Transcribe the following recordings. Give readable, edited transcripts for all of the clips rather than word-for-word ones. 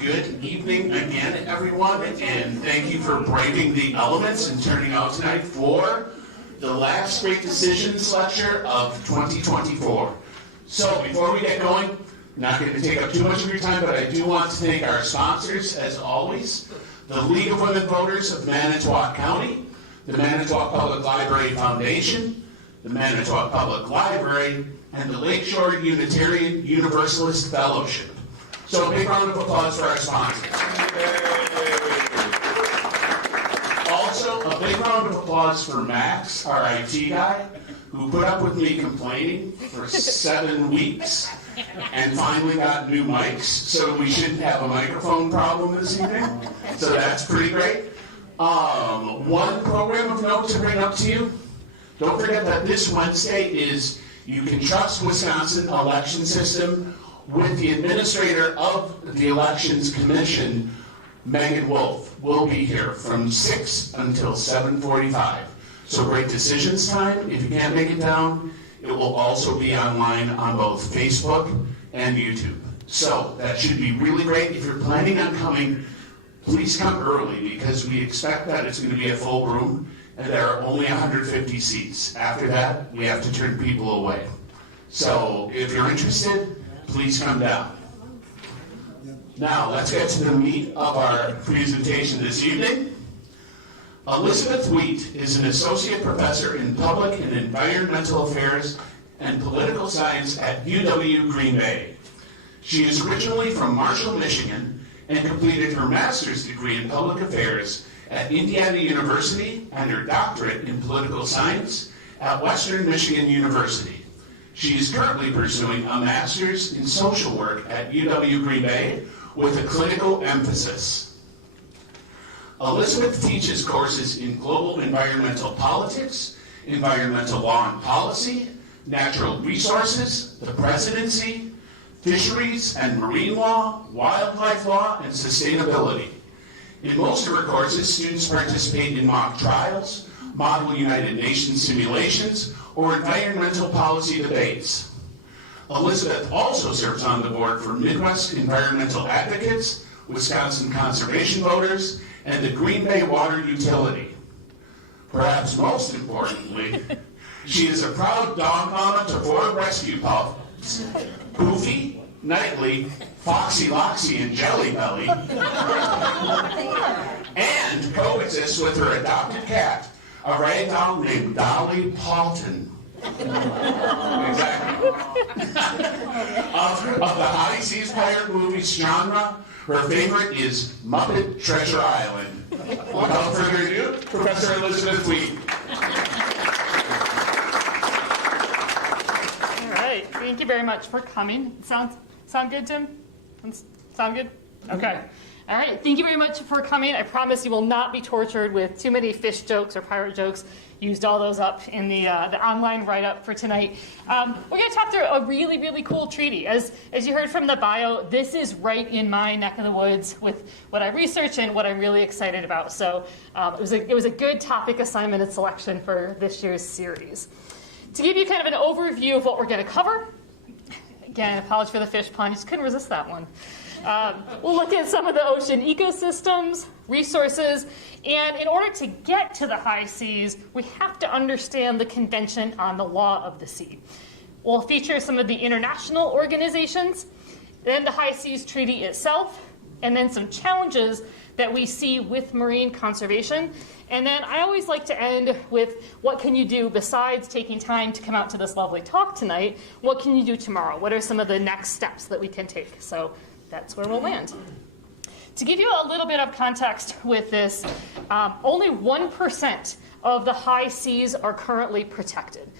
Good evening again, everyone, and thank you for braving the elements and turning out tonight for the last Great Decisions lecture of 2024. So before we get going, I'm not going to take up too much of your time, but I do want to thank our sponsors, as always, the League of Women Voters of Manitowoc County, the Manitowoc Public Library Foundation, the Manitowoc Public Library, and the Lakeshore Unitarian Universalist Fellowship. So a big round of applause for our sponsors. Also, a big round of applause for Max, our IT guy, who put up with me complaining for 7 weeks and finally got new mics, so we shouldn't have a microphone problem this evening. So that's pretty great. One program of note to bring up to you. Don't forget that this Wednesday is You Can Trust Wisconsin Election System with the administrator of the Elections Commission, Megan Wolf, will be here from 6 until 7:45. So Great Decisions time. If you can't make it down, it will also be online on both Facebook and YouTube. So that should be really great. If you're planning on coming, please come early because we expect that it's going to be a full room and there are only 150 seats. After that, we have to turn people away. So if you're interested, please come down. Now, let's get to the meat of our presentation this evening. Elizabeth Wheat is an associate professor in public and environmental affairs and political science at UW Green Bay. She is originally from Marshall, Michigan, and completed her master's degree in public affairs at Indiana University and her doctorate in political science at Western Michigan University. She is currently pursuing a master's in social work at UW Green Bay with a clinical emphasis. Elizabeth teaches courses in global environmental politics, environmental law and policy, natural resources, the presidency, fisheries and marine law, wildlife law, and sustainability. In most of her courses, students participate in mock trials, model United Nations simulations, or environmental policy debates. Elizabeth also serves on the board for Midwest Environmental Advocates, Wisconsin Conservation Voters, and the Green Bay Water Utility. Perhaps most importantly, she is a proud dog mama to 4 rescue pups, Goofy, Nightly, Foxy Loxy, and Jelly Belly, and coexists with her adopted cat, a ragdoll named Dolly Paulton. Exactly. Of the High Seas Pirate movies genre, her favorite is Muppet Treasure Island. Without further ado, Professor Elizabeth Wheat. All right, thank you very much for coming. Sound good, Tim? Sound good? Okay. All right, thank you very much for coming. I promise you will not be tortured with too many fish jokes or pirate jokes. Used all those up in the online write-up for tonight. We're going to talk through a really, really cool treaty. As you heard from the bio, this is right in my neck of the woods with what I research and what I'm really excited about. So it was a good topic assignment and selection for this year's series. To give you kind of an overview of what we're going to cover, again, apologies for the fish pun, just couldn't resist that one. We'll look at some of the ocean ecosystems, resources, and in order to get to the high seas, we have to understand the Convention on the Law of the Sea. We'll feature some of the international organizations, then the High Seas Treaty itself, and then some challenges that we see with marine conservation. And then I always like to end with what can you do besides taking time to come out to this lovely talk tonight? What can you do tomorrow? What are some of the next steps that we can take? So that's where we'll land. To give you a little bit of context with this, only 1% of the high seas are currently protected.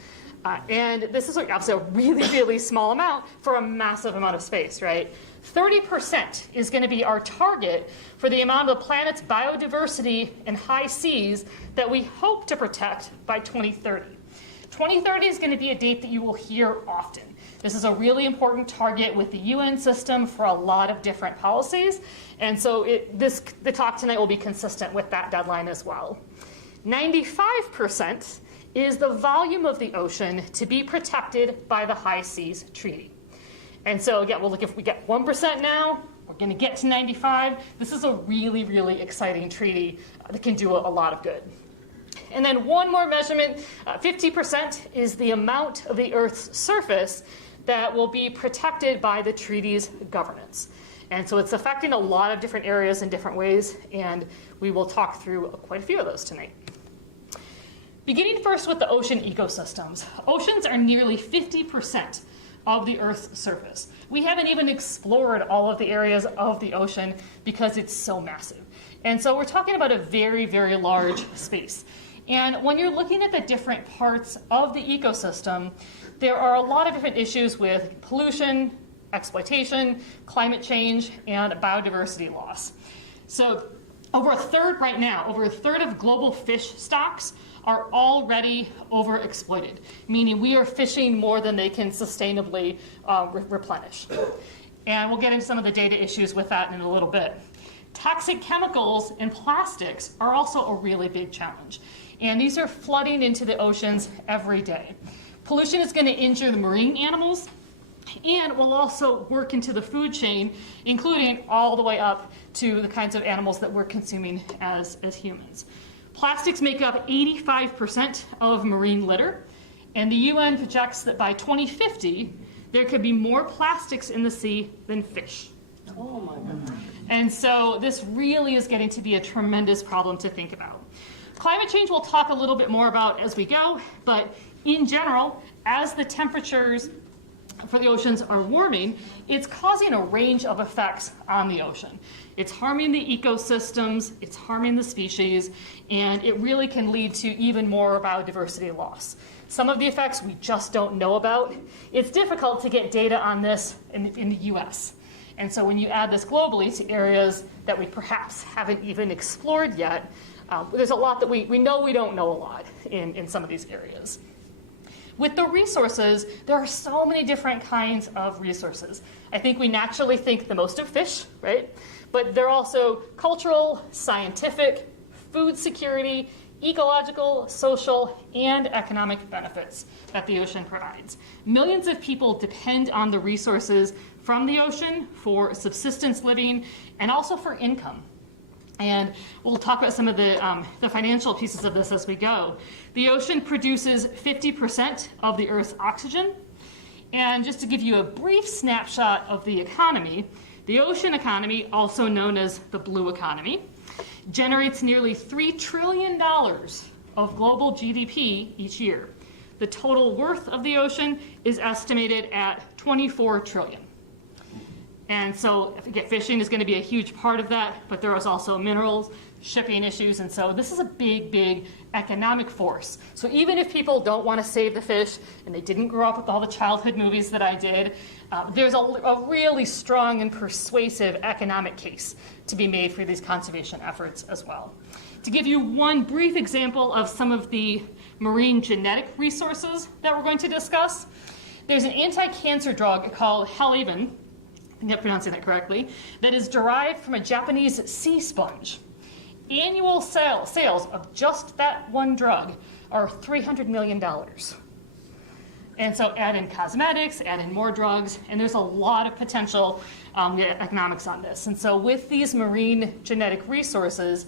And this is obviously a really, really small amount for a massive amount of space, right? 30% is going to be our target for the amount of the planet's biodiversity in high seas that we hope to protect by 2030. 2030 is going to be a date that you will hear often. This is a really important target with the UN system for a lot of different policies. And so the talk tonight will be consistent with that deadline as well. 95% is the volume of the ocean to be protected by the High Seas Treaty. And so again, well, look, if we get 1% now, we're going to get to 95. This is a really, really exciting treaty that can do a lot of good. And then one more measurement, 50% is the amount of the Earth's surface that will be protected by the treaty's governance. And so it's affecting a lot of different areas in different ways, and we will talk through quite a few of those tonight. Beginning first with the ocean ecosystems. Oceans are nearly 50% of the Earth's surface. We haven't even explored all of the areas of the ocean because it's so massive. And so we're talking about a very, very large space. And when you're looking at the different parts of the ecosystem, there are a lot of different issues with pollution, exploitation, climate change, and biodiversity loss. So over a third right now, over a third of global fish stocks are already overexploited, meaning we are fishing more than they can sustainably replenish. And we'll get into some of the data issues with that in a little bit. Toxic chemicals and plastics are also a really big challenge. And these are flooding into the oceans every day. Pollution is going to injure the marine animals and will also work into the food chain, including all the way up to the kinds of animals that we're consuming as humans. Plastics make up 85% of marine litter, and the UN projects that by 2050, there could be more plastics in the sea than fish. Oh my God. And so this really is getting to be a tremendous problem to think about. Climate change we'll talk a little bit more about as we go, but in general, as the temperatures for the oceans are warming, it's causing a range of effects on the ocean. It's harming the ecosystems, it's harming the species, and it really can lead to even more biodiversity loss. Some of the effects we just don't know about. It's difficult to get data on this in the US. And so when you add this globally to areas that we perhaps haven't even explored yet, there's a lot that we know we don't know a lot in some of these areas. With the resources, there are so many different kinds of resources. I think we naturally think the most of fish, right? But there are also cultural, scientific, food security, ecological, social, and economic benefits that the ocean provides. Millions of people depend on the resources from the ocean for subsistence living and also for income. And we'll talk about some of the financial pieces of this as we go. The ocean produces 50% of the Earth's oxygen. And just to give you a brief snapshot of the economy, the ocean economy, also known as the blue economy, generates nearly $3 trillion of global GDP each year. The total worth of the ocean is estimated at $24 trillion. And so fishing is going to be a huge part of that, but there is also minerals, shipping issues, and so this is a big, big economic force. So even if people don't want to save the fish, and they didn't grow up with all the childhood movies that I did, there's a really strong and persuasive economic case to be made for these conservation efforts as well. To give you one brief example of some of the marine genetic resources that we're going to discuss, there's an anti-cancer drug called Halaven, I think I'm pronouncing that correctly, that is derived from a Japanese sea sponge. Annual sales of just that one drug are $300 million. And so add in cosmetics, add in more drugs, and there's a lot of potential economics on this. And so with these marine genetic resources,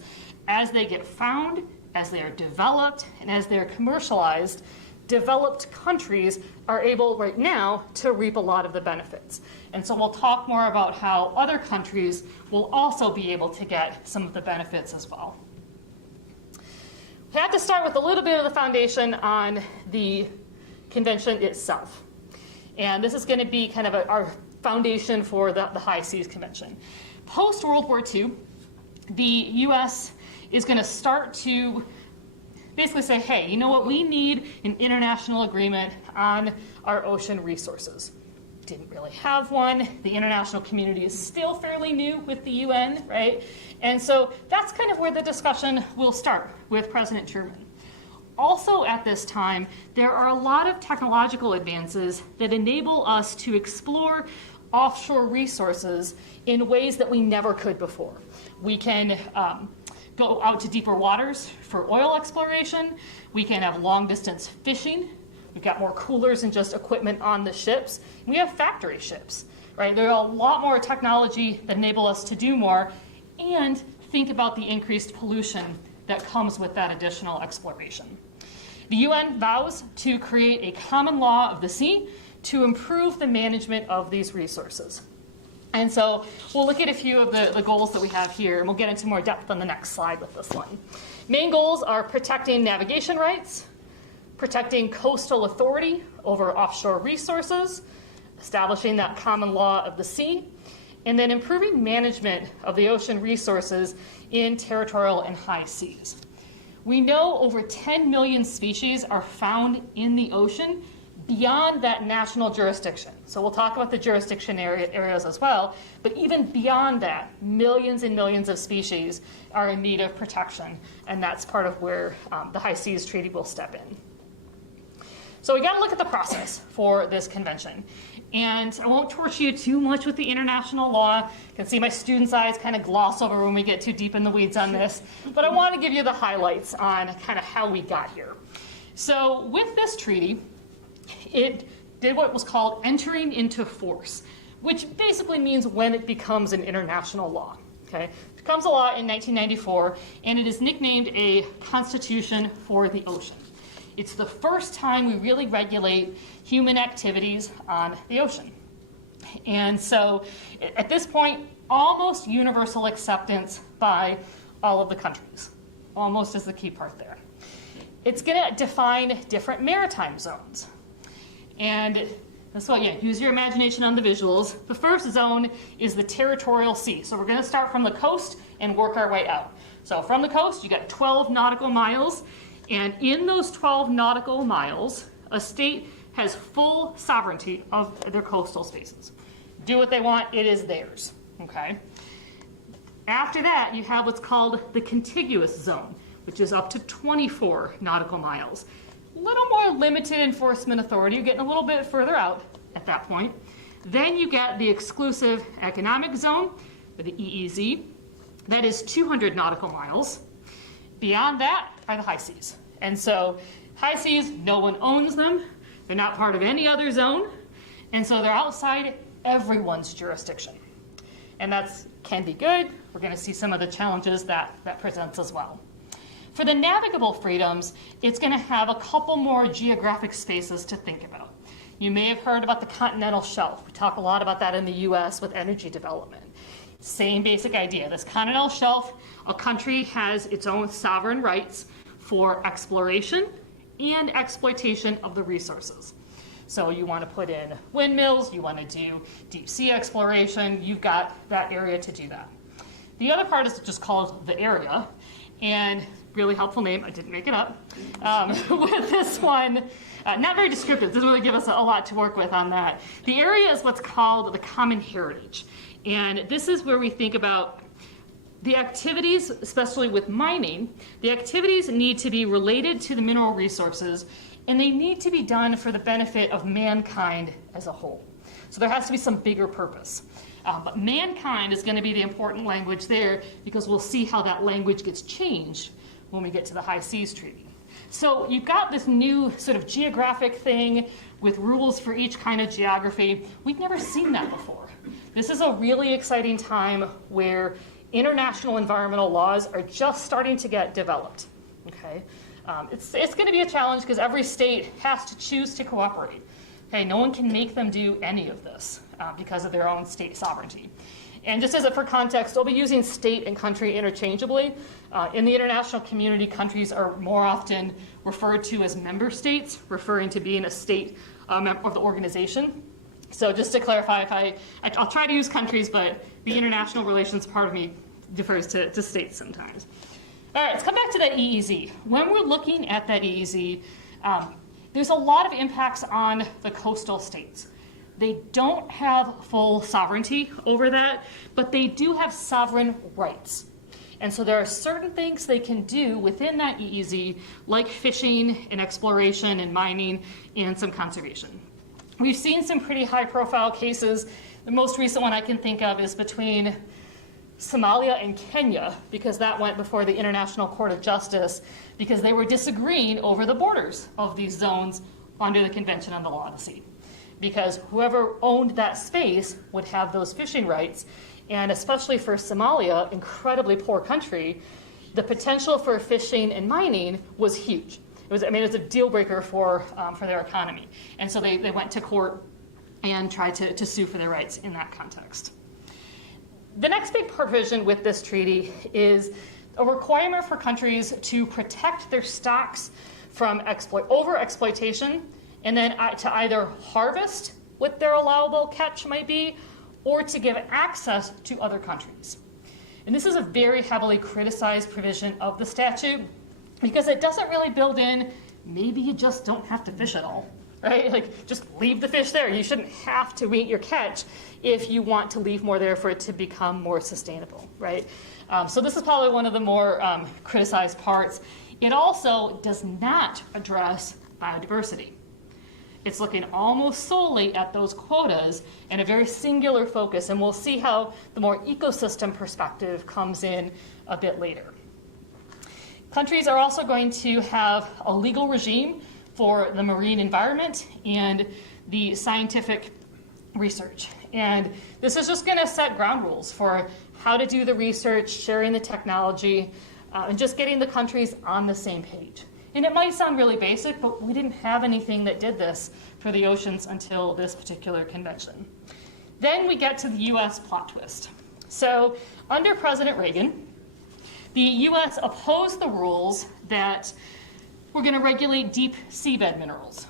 as they get found, as they are developed, and as they're commercialized, developed countries are able right now to reap a lot of the benefits. And so we'll talk more about how other countries will also be able to get some of the benefits as well. We have to start with a little bit of the foundation on the convention itself. And this is going to be kind of our foundation for the High Seas Convention. Post-World War II, the U.S. is going to start to basically say, hey, you know what, we need an international agreement on our ocean resources. Didn't really have one. The international community is still fairly new with the UN, right? And so that's kind of where the discussion will start with President Truman. Also at this time, there are a lot of technological advances that enable us to explore offshore resources in ways that we never could before. We can go out to deeper waters for oil exploration. We can have long-distance fishing We've got more coolers and just equipment on the ships. We have factory ships, right? There are a lot more technology that enable us to do more, and think about the increased pollution that comes with that additional exploration. The UN vows to create a common law of the sea to improve the management of these resources. And so we'll look at a few of the goals that we have here, and we'll get into more depth on the next slide with this one. Main goals are protecting navigation rights, protecting coastal authority over offshore resources, establishing that common law of the sea, and then improving management of the ocean resources in territorial and high seas. We know over 10 million species are found in the ocean beyond that national jurisdiction. So we'll talk about the jurisdiction areas as well, but even beyond that, millions and millions of species are in need of protection, and that's part of where the High Seas Treaty will step in. So we got to look at the process for this convention. And I won't torture you too much with the international law. You can see my students' eyes kind of gloss over when we get too deep in the weeds on this. But I want to give you the highlights on kind of how we got here. So with this treaty, it did what was called entering into force, which basically means when it becomes an international law. Okay? It becomes a law in 1994, and it is nicknamed a Constitution for the Ocean. It's the first time we really regulate human activities on the ocean. And so at this point, almost universal acceptance by all of the countries. Almost is the key part there. It's going to define different maritime zones. And that's why, use your imagination on the visuals. The first zone is the territorial sea. So we're going to start from the coast and work our way out. So from the coast, you got 12 nautical miles. And in those 12 nautical miles, a state has full sovereignty of their coastal spaces. Do what they want, it is theirs, okay? After that, you have what's called the contiguous zone, which is up to 24 nautical miles. A little more limited enforcement authority, you're getting a little bit further out at that point. Then you get the exclusive economic zone, or the EEZ, that is 200 nautical miles. Beyond that are the high seas. And so high seas, no one owns them. They're not part of any other zone. And so they're outside everyone's jurisdiction. And that can be good. We're going to see some of the challenges that presents as well. For the navigable freedoms, it's going to have a couple more geographic spaces to think about. You may have heard about the continental shelf. We talk a lot about that in the US with energy development. Same basic idea. This continental shelf, a country has its own sovereign rights for exploration and exploitation of the resources. So you want to put in windmills, you want to do deep sea exploration, you've got that area to do that. The other part is just called the area, and really helpful name, I didn't make it up. With this one, not very descriptive, doesn't really give us a lot to work with on that. The area is what's called the common heritage. And this is where we think about the activities, especially with mining, the activities need to be related to the mineral resources, and they need to be done for the benefit of mankind as a whole. So there has to be some bigger purpose. But mankind is going to be the important language there, because we'll see how that language gets changed when we get to the High Seas Treaty. So you've got this new sort of geographic thing with rules for each kind of geography. We've never seen that before. This is a really exciting time where international environmental laws are just starting to get developed. Okay, it's going to be a challenge because every state has to choose to cooperate. Okay, no one can make them do any of this because of their own state sovereignty. And just as for context, I'll be using state and country interchangeably. In the international community, countries are more often referred to as member states, referring to being a state member of the organization. So just to clarify, I'll try to use countries, but the international relations part of me defers to states sometimes. All right, let's come back to that EEZ. When we're looking at that EEZ, there's a lot of impacts on the coastal states. They don't have full sovereignty over that, but they do have sovereign rights. And so there are certain things they can do within that EEZ, like fishing and exploration and mining and some conservation. We've seen some pretty high-profile cases. The most recent one I can think of is between Somalia and Kenya, because that went before the International Court of Justice, because they were disagreeing over the borders of these zones under the Convention on the Law of the Sea, because whoever owned that space would have those fishing rights, and especially for Somalia, incredibly poor country, the potential for fishing and mining was huge. It was a deal breaker for their economy, and so they went to court and tried to sue for their rights in that context. The next big provision with this treaty is a requirement for countries to protect their stocks from over-exploitation, and then to either harvest what their allowable catch might be, or to give access to other countries. And this is a very heavily criticized provision of the statute because it doesn't really build in, maybe you just don't have to fish at all, right? Like, just leave the fish there. You shouldn't have to eat your catch if you want to leave more there for it to become more sustainable, right? So this is probably one of the more criticized parts. It also does not address biodiversity. It's looking almost solely at those quotas and a very singular focus, and we'll see how the more ecosystem perspective comes in a bit later. Countries are also going to have a legal regime for the marine environment and the scientific research. And this is just going to set ground rules for how to do the research, sharing the technology, and just getting the countries on the same page. And it might sound really basic, but we didn't have anything that did this for the oceans until this particular convention. Then we get to the U.S. plot twist. So under President Reagan, the U.S. opposed the rules that were going to regulate deep seabed minerals.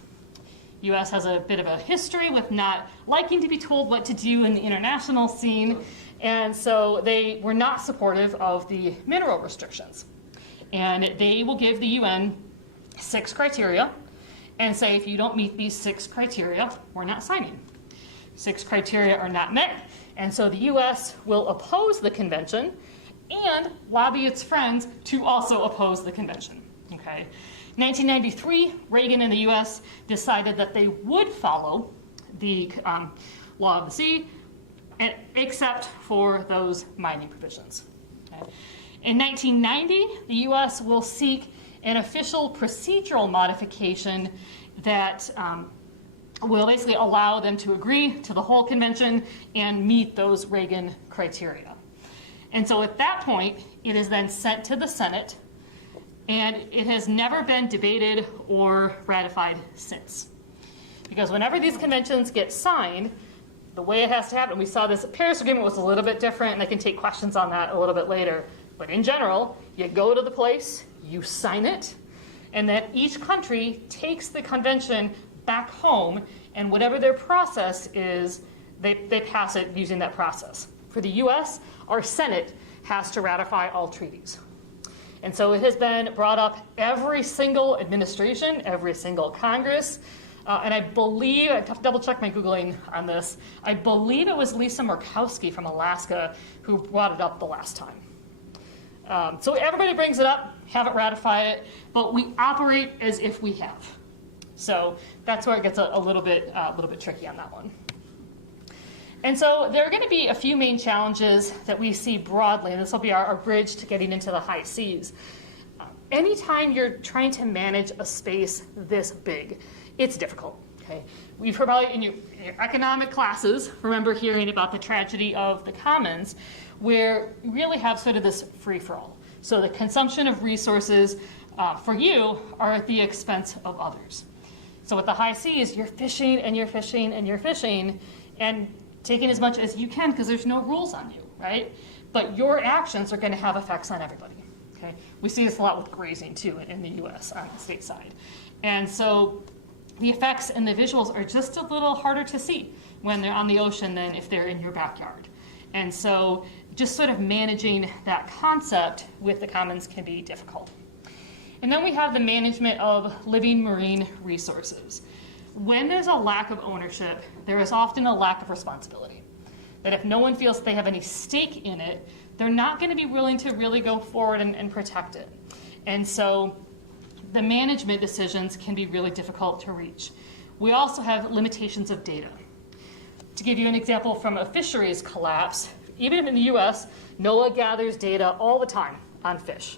U.S. has a bit of a history with not liking to be told what to do in the international scene, and so they were not supportive of the mineral restrictions. And they will give the UN 6 criteria and say, if you don't meet these 6 criteria, we're not signing. 6 criteria are not met, and so the U.S. will oppose the convention and lobby its friends to also oppose the convention. Okay. 1993, Reagan and the U.S. decided that they would follow the law of the sea, except for those mining provisions. Okay. In 1990, the U.S. will seek an official procedural modification that will basically allow them to agree to the whole convention and meet those Reagan criteria. And so at that point, it is then sent to the Senate, and it has never been debated or ratified since. Because whenever these conventions get signed, the way it has to happen, we saw this Paris Agreement was a little bit different, and I can take questions on that a little bit later. But in general, you go to the place, you sign it, and then each country takes the convention back home, and whatever their process is, they pass it using that process. For the U.S., our Senate has to ratify all treaties. And so it has been brought up every single administration, every single Congress, and I believe, I have to double check my Googling on this, I believe it was Lisa Murkowski from Alaska who brought it up the last time. So everybody brings it up, haven't ratified it, but we operate as if we have. So that's where it gets a little bit tricky on that one. And so there are going to be a few main challenges that we see broadly, and this will be our bridge to getting into the high seas. Anytime you're trying to manage a space this big, it's difficult. Okay, we've heard probably in your economic classes, remember hearing about the tragedy of the commons, where you really have sort of this free-for-all. So the consumption of resources for you are at the expense of others. So with the high seas, you're fishing and you're fishing and you're fishing and taking as much as you can because there's no rules on you, right? But your actions are going to have effects on everybody. Okay, we see this a lot with grazing too in the U.S. on the state side, and so the effects and the visuals are just a little harder to see when they're on the ocean than if they're in your backyard. And so just sort of managing that concept with the commons can be difficult. And then we have the management of living marine resources. When there's a lack of ownership, there is often a lack of responsibility. That if no one feels they have any stake in it, they're not going to be willing to really go forward and protect it. And so the management decisions can be really difficult to reach. We also have limitations of data. To give you an example from a fisheries collapse, even in the US, NOAA gathers data all the time on fish.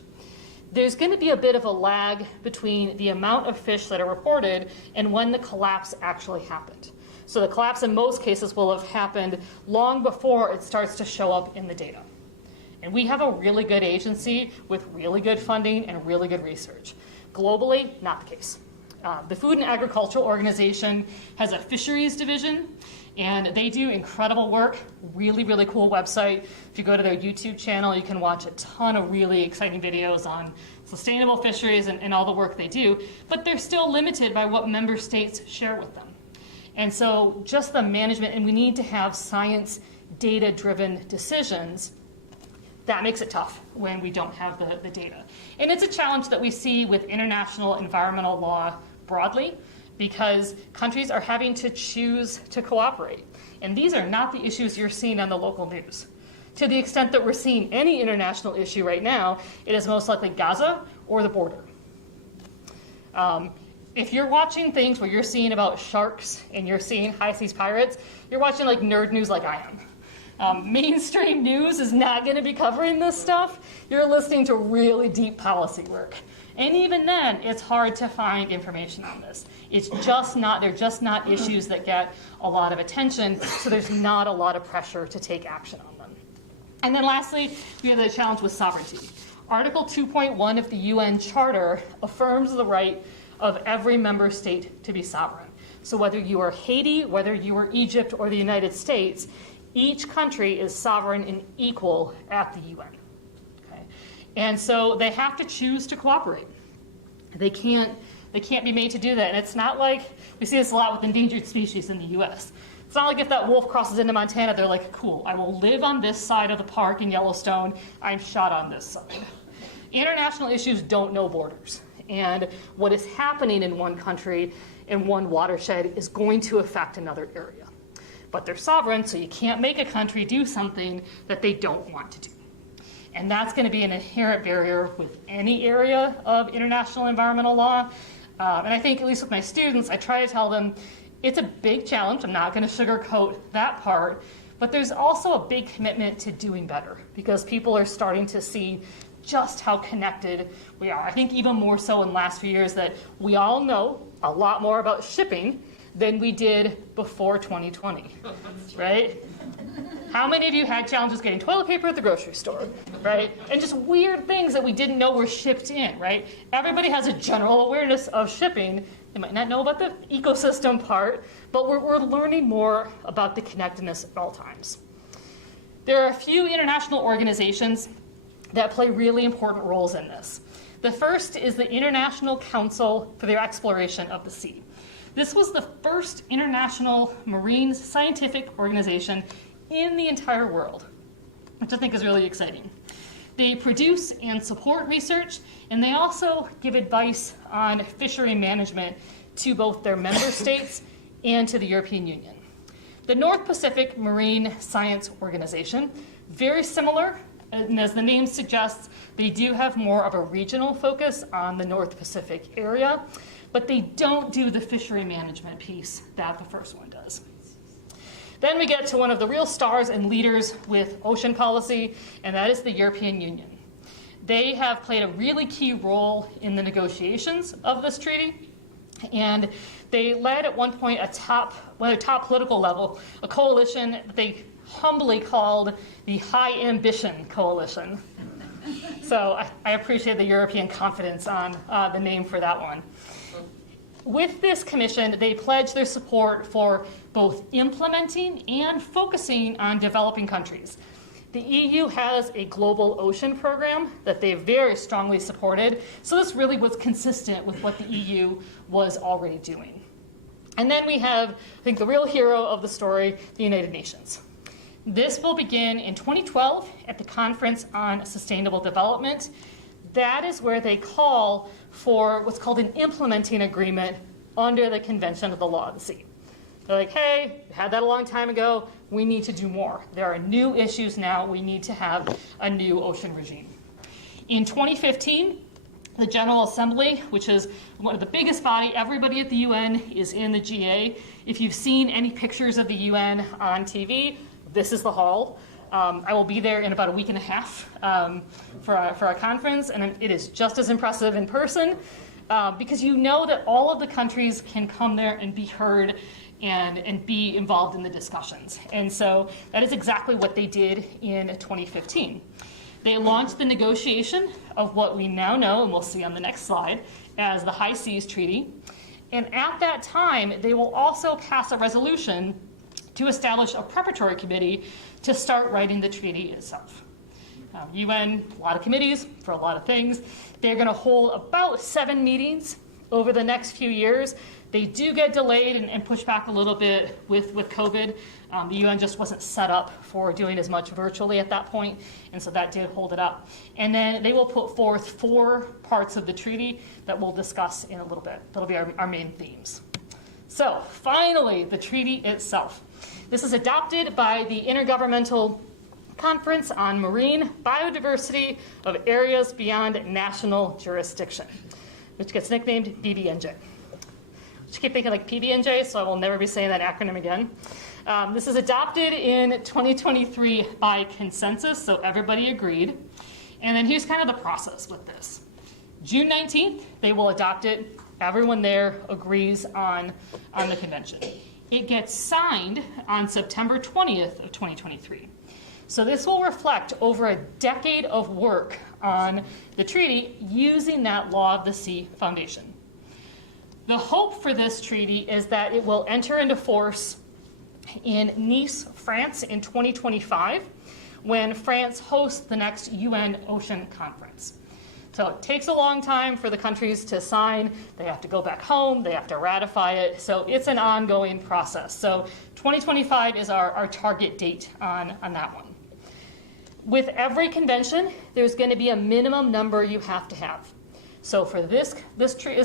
there's going to be a bit of a lag between the amount of fish that are reported and when the collapse actually happened. So the collapse in most cases will have happened long before it starts to show up in the data. And we have a really good agency with really good funding and really good research. Globally, not the case. The Food and Agricultural Organization has a fisheries division, and they do incredible work, really, really cool website. If you go to their YouTube channel, you can watch a ton of really exciting videos on sustainable fisheries and all the work they do, but they're still limited by what member states share with them. And so just the management, and we need to have science data-driven decisions. That makes it tough when we don't have the data. And it's a challenge that we see with international environmental law broadly, because countries are having to choose to cooperate. And these are not the issues you're seeing on the local news. To the extent that we're seeing any international issue right now, it is most likely Gaza or the border. If you're watching things where you're seeing about sharks and you're seeing high seas pirates, you're watching like nerd news like I am. Mainstream news is not going to be covering this stuff. You're listening to really deep policy work. And even then, it's hard to find information on this. It's just not, they're just not issues that get a lot of attention, so there's not a lot of pressure to take action on them. And then lastly, we have the challenge with sovereignty. Article 2.1 of the UN Charter affirms the right of every member state to be sovereign. So whether you are Haiti, whether you are Egypt or the United States, each country is sovereign and equal at the UN. Okay? And so they have to choose to cooperate. They can't be made to do that. And it's not like, we see this a lot with endangered species in the US. It's not like if that wolf crosses into Montana, they're like, cool, I will live on this side of the park in Yellowstone, I'm shot on this side. International issues don't know borders. And what is happening in one country, in one watershed, is going to affect another area. But they're sovereign, so you can't make a country do something that they don't want to do. And that's going to be an inherent barrier with any area of international environmental law. And I think, at least with my students, I try to tell them it's a big challenge. I'm not going to sugarcoat that part. But there's also a big commitment to doing better, because people are starting to see just how connected we are. I think even more so in the last few years that we all know a lot more about shipping than we did before 2020, right? How many of you had challenges getting toilet paper at the grocery store, right? And just weird things that we didn't know were shipped in, right? Everybody has a general awareness of shipping. They might not know about the ecosystem part, but we're learning more about the connectedness at all times. There are a few international organizations that play really important roles in this. The first is the International Council for the Exploration of the Sea. This was the first international marine scientific organization in the entire world, which I think is really exciting. They produce and support research, and they also give advice on fishery management to both their member states and to the European Union. The North Pacific Marine Science Organization, very similar, and as the name suggests, they do have more of a regional focus on the North Pacific area, but they don't do the fishery management piece that the first one does. Then we get to one of the real stars and leaders with ocean policy, and that is the European Union. They have played a really key role in the negotiations of this treaty, and they led at one point a top political level, a coalition that they humbly called the High Ambition Coalition. So I appreciate the European confidence on the name for that one. With this commission, they pledge their support for both implementing and focusing on developing countries. The EU has a global ocean program that they very strongly supported, so this really was consistent with what the EU was already doing. And then we have, I think, the real hero of the story, the United Nations. This will begin in 2012 at the Conference on Sustainable Development. That is where they call for what's called an implementing agreement under the Convention of the Law of the Sea. They're like, hey, we had that a long time ago. We need to do more. There are new issues now. We need to have a new ocean regime. In 2015, the General Assembly, which is one of the biggest body, everybody at the UN is in the GA. If you've seen any pictures of the UN on TV, this is the hall. I will be there in about a week and a half for a conference, and it is just as impressive in person because you know that all of the countries can come there and be heard and be involved in the discussions. And so that is exactly what they did in 2015. They launched the negotiation of what we now know, and we'll see on the next slide, as the High Seas Treaty. And at that time, they will also pass a resolution to establish a preparatory committee to start writing the treaty itself. UN, a lot of committees for a lot of things. They're going to hold about 7 meetings over the next few years. They do get delayed and pushed back a little bit with COVID. The UN just wasn't set up for doing as much virtually at that point, and so that did hold it up. And then they will put forth 4 parts of the treaty that we'll discuss in a little bit. That'll be our main themes. So finally, the treaty itself. This is adopted by the Intergovernmental Conference on Marine Biodiversity of Areas Beyond National Jurisdiction, which gets nicknamed BBNJ. Just keep thinking like PB&J, so I will never be saying that acronym again. This is adopted in 2023 by consensus, so everybody agreed. And then here's kind of the process with this. June 19th, they will adopt it. Everyone there agrees on the convention. It gets signed on September 20th of 2023. So this will reflect over a decade of work on the treaty using that Law of the Sea foundation. The hope for this treaty is that it will enter into force in Nice, France in 2025, when France hosts the next UN Ocean Conference. So it takes a long time for the countries to sign. They have to go back home. They have to ratify it. So it's an ongoing process. So 2025 is our target date on that one. With every convention, there's going to be a minimum number you have to have. So for this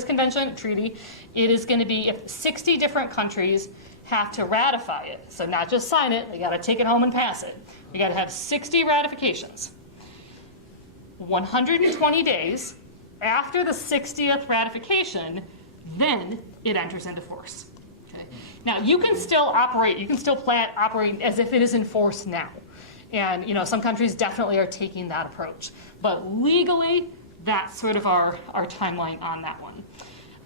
convention, treaty, it is going to be if 60 different countries have to ratify it. So not just sign it, they got to take it home and pass it. We got to have 60 ratifications. 120 days after the 60th ratification, then it enters into force. Okay? Now you can still operate, you can still operate as if it is in force now. And some countries definitely are taking that approach. But legally, that's sort of our timeline on that one.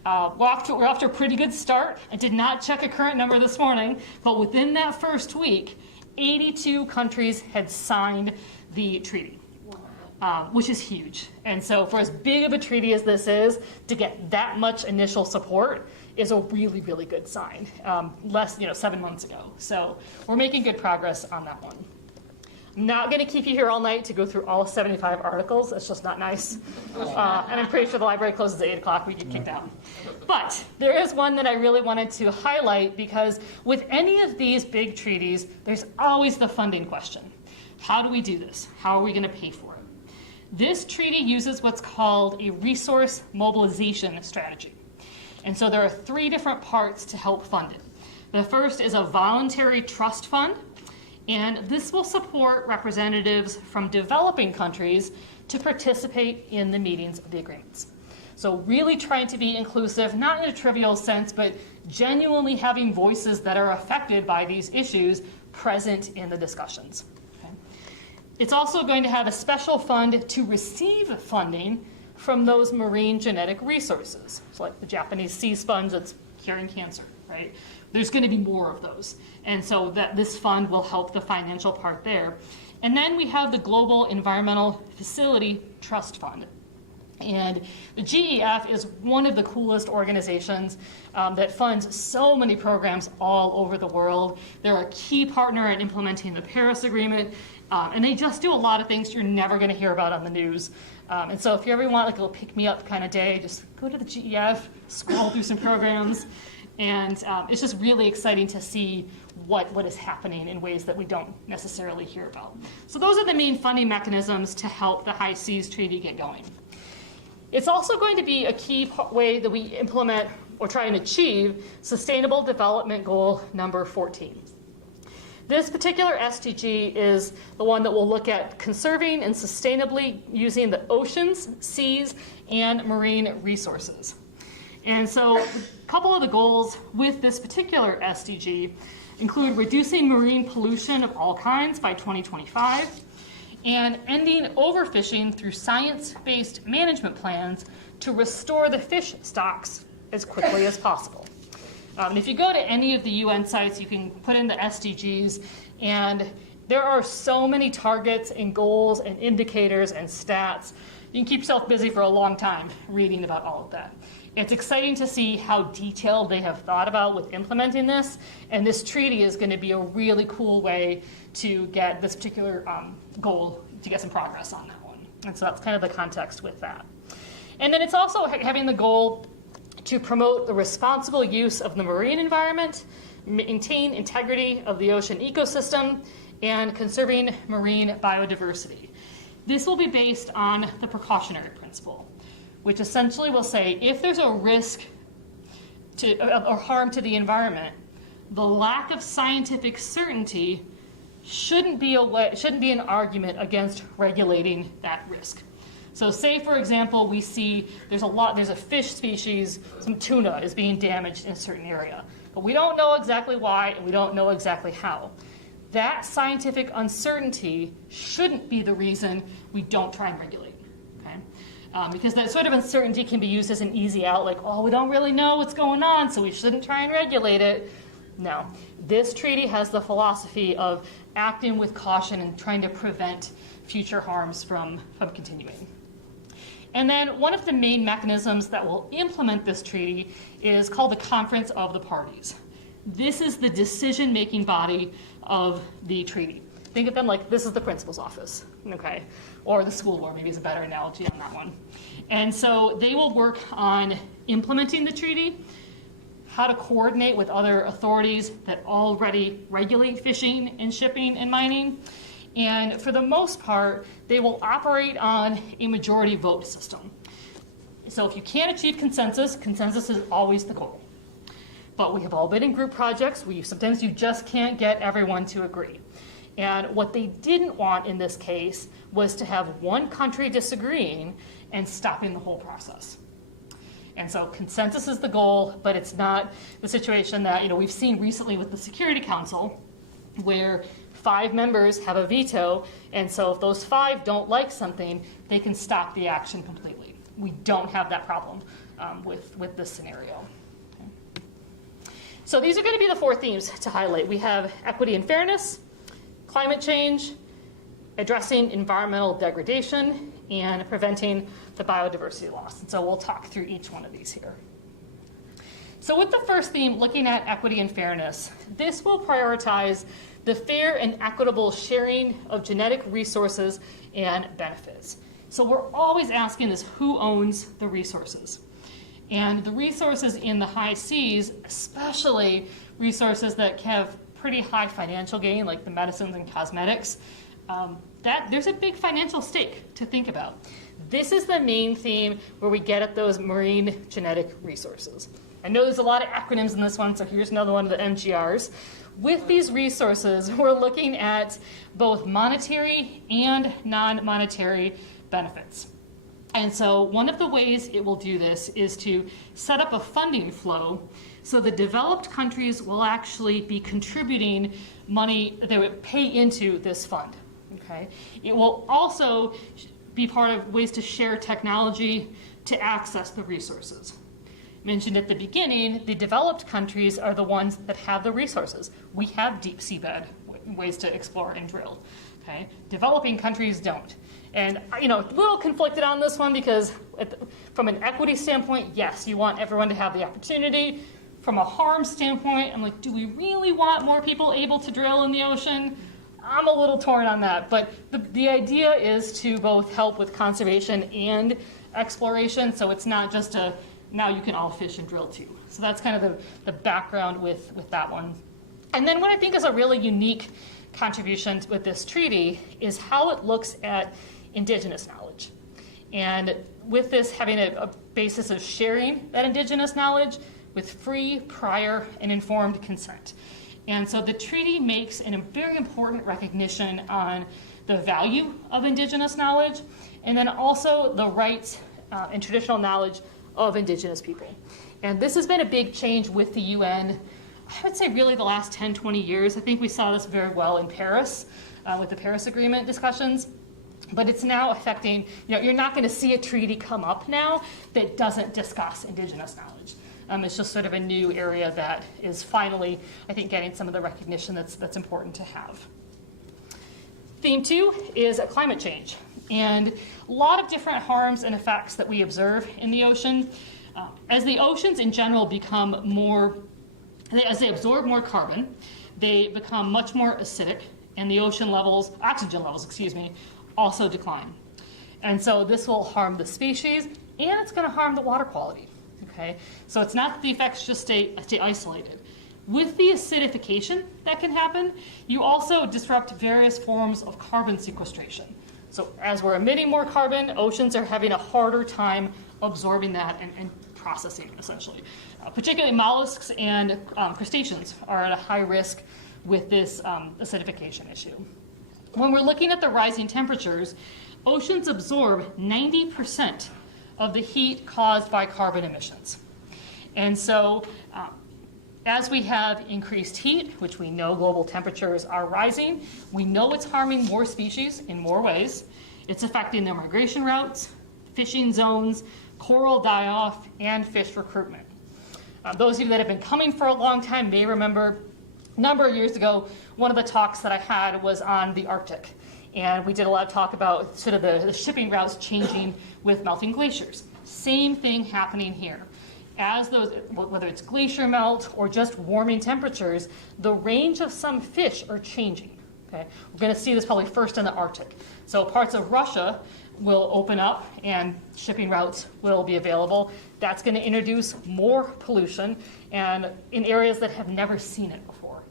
We're off to a pretty good start. I did not check a current number this morning, but within that first week, 82 countries had signed the treaty, which is huge. And so for as big of a treaty as this is, to get that much initial support is a really, really good sign, 7 months ago. So we're making good progress on that one. I'm not going to keep you here all night to go through all 75 articles. It's just not nice. And I'm pretty sure the library closes at 8 o'clock. We get kicked out. But there is one that I really wanted to highlight because with any of these big treaties, there's always the funding question. How do we do this? How are we going to pay for it? This treaty uses what's called a resource mobilization strategy. And so there are 3 different parts to help fund it. The first is a voluntary trust fund. And this will support representatives from developing countries to participate in the meetings of the agreements. So really trying to be inclusive, not in a trivial sense, but genuinely having voices that are affected by these issues present in the discussions. Okay? It's also going to have a special fund to receive funding from those marine genetic resources. So like the Japanese sea sponge that's curing cancer, right? There's going to be more of those. And so that this fund will help the financial part there. And then we have the Global Environmental Facility Trust Fund. And the GEF is one of the coolest organizations that funds so many programs all over the world. They're a key partner in implementing the Paris Agreement. And they just do a lot of things you're never going to hear about on the news. And so if you ever want like a little pick-me-up kind of day, just go to the GEF, scroll through some programs. And it's just really exciting to see what is happening in ways that we don't necessarily hear about. So those are the main funding mechanisms to help the High Seas Treaty get going. It's also going to be a key way that we implement or try and achieve Sustainable Development Goal number 14. This particular SDG is the one that will look at conserving and sustainably using the oceans, seas, and marine resources. And so a couple of the goals with this particular SDG, include reducing marine pollution of all kinds by 2025, and ending overfishing through science-based management plans to restore the fish stocks as quickly as possible. And if you go to any of the UN sites, you can put in the SDGs, and there are so many targets and goals and indicators and stats. You can keep yourself busy for a long time reading about all of that. It's exciting to see how detailed they have thought about with implementing this, and this treaty is going to be a really cool way to get this particular goal, to get some progress on that one. And so that's kind of the context with that. And then it's also having the goal to promote the responsible use of the marine environment, maintain integrity of the ocean ecosystem, and conserving marine biodiversity. This will be based on the precautionary principle, which essentially will say if there's a risk to, or harm to the environment, the lack of scientific certainty shouldn't be an argument against regulating that risk. So say, for example, we see there's a fish species, some tuna is being damaged in a certain area, but we don't know exactly why and we don't know exactly how. That scientific uncertainty shouldn't be the reason we don't try and regulate, okay? Because that sort of uncertainty can be used as an easy out, like, oh, we don't really know what's going on, so we shouldn't try and regulate it. No, this treaty has the philosophy of acting with caution and trying to prevent future harms from continuing. And then one of the main mechanisms that will implement this treaty is called the Conference of the Parties. This is the decision-making body of the treaty. Think of them like this is the principal's office, okay? Or the school board, maybe is a better analogy on that one. And so they will work on implementing the treaty, how to coordinate with other authorities that already regulate fishing and shipping and mining. And for the most part, they will operate on a majority vote system. So if you can't achieve consensus, consensus is always the goal. But we have all been in group projects where sometimes you just can't get everyone to agree. And what they didn't want in this case was to have one country disagreeing and stopping the whole process. And so consensus is the goal, but it's not the situation that we've seen recently with the Security Council, where 5 members have a veto, and so if those 5 don't like something, they can stop the action completely. We don't have that problem with this scenario. Okay. So these are going to be the 4 themes to highlight. We have equity and fairness, climate change, addressing environmental degradation, and preventing the biodiversity loss. And so we'll talk through each one of these here. So with the first theme, looking at equity and fairness, this will prioritize the fair and equitable sharing of genetic resources and benefits. So we're always asking this, who owns the resources? And the resources in the high seas, especially resources that have pretty high financial gain, like the medicines and cosmetics, there's a big financial stake to think about. This is the main theme where we get at those marine genetic resources. I know there's a lot of acronyms in this one, so here's another one of the MGRs. With these resources, we're looking at both monetary and non-monetary benefits. And so one of the ways it will do this is to set up a funding flow so the developed countries will actually be contributing money they would pay into this fund. Okay? It will also be part of ways to share technology to access the resources. Mentioned at the beginning, the developed countries are the ones that have the resources. We have deep seabed ways to explore and drill. Okay? Developing countries don't. And a little conflicted on this one because from an equity standpoint, yes, you want everyone to have the opportunity. From a harm standpoint, I'm like, do we really want more people able to drill in the ocean? I'm a little torn on that. But the idea is to both help with conservation and exploration, so it's not just now you can all fish and drill too. So that's kind of the background with that one. And then what I think is a really unique contribution with this treaty is how it looks at indigenous knowledge. And with this having a basis of sharing that indigenous knowledge with free, prior, and informed consent. And so the treaty makes a very important recognition on the value of indigenous knowledge, and then also the rights and traditional knowledge of indigenous people. And this has been a big change with the UN I would say really the last 10, 20 years. I think we saw this very well in Paris with the Paris Agreement discussions. But it's now affecting, you're not going to see a treaty come up now that doesn't discuss indigenous knowledge. It's just sort of a new area that is finally, I think, getting some of the recognition that's important to have. Theme 2 is climate change. And a lot of different harms and effects that we observe in the ocean. As the oceans in general become more, as they absorb more carbon, they become much more acidic, and the ocean levels, oxygen levels, also decline. And so this will harm the species, and it's going to harm the water quality. Okay? So it's not that the effects just stay isolated. With the acidification that can happen, you also disrupt various forms of carbon sequestration. So as we're emitting more carbon, oceans are having a harder time absorbing that and processing it, essentially. Particularly mollusks and crustaceans are at a high risk with this acidification issue. When we're looking at the rising temperatures, oceans absorb 90% of the heat caused by carbon emissions. And so as we have increased heat, which we know global temperatures are rising, we know it's harming more species in more ways. It's affecting their migration routes, fishing zones, coral die-off, and fish recruitment. Those of you that have been coming for a long time may remember a number of years ago, one of the talks that I had was on the Arctic. And we did a lot of talk about sort of the shipping routes changing with melting glaciers. Same thing happening here. As those, whether it's glacier melt or just warming temperatures, the range of some fish are changing. Okay? We're going to see this probably first in the Arctic. So parts of Russia will open up and shipping routes will be available. That's going to introduce more pollution and in areas that have never seen it before.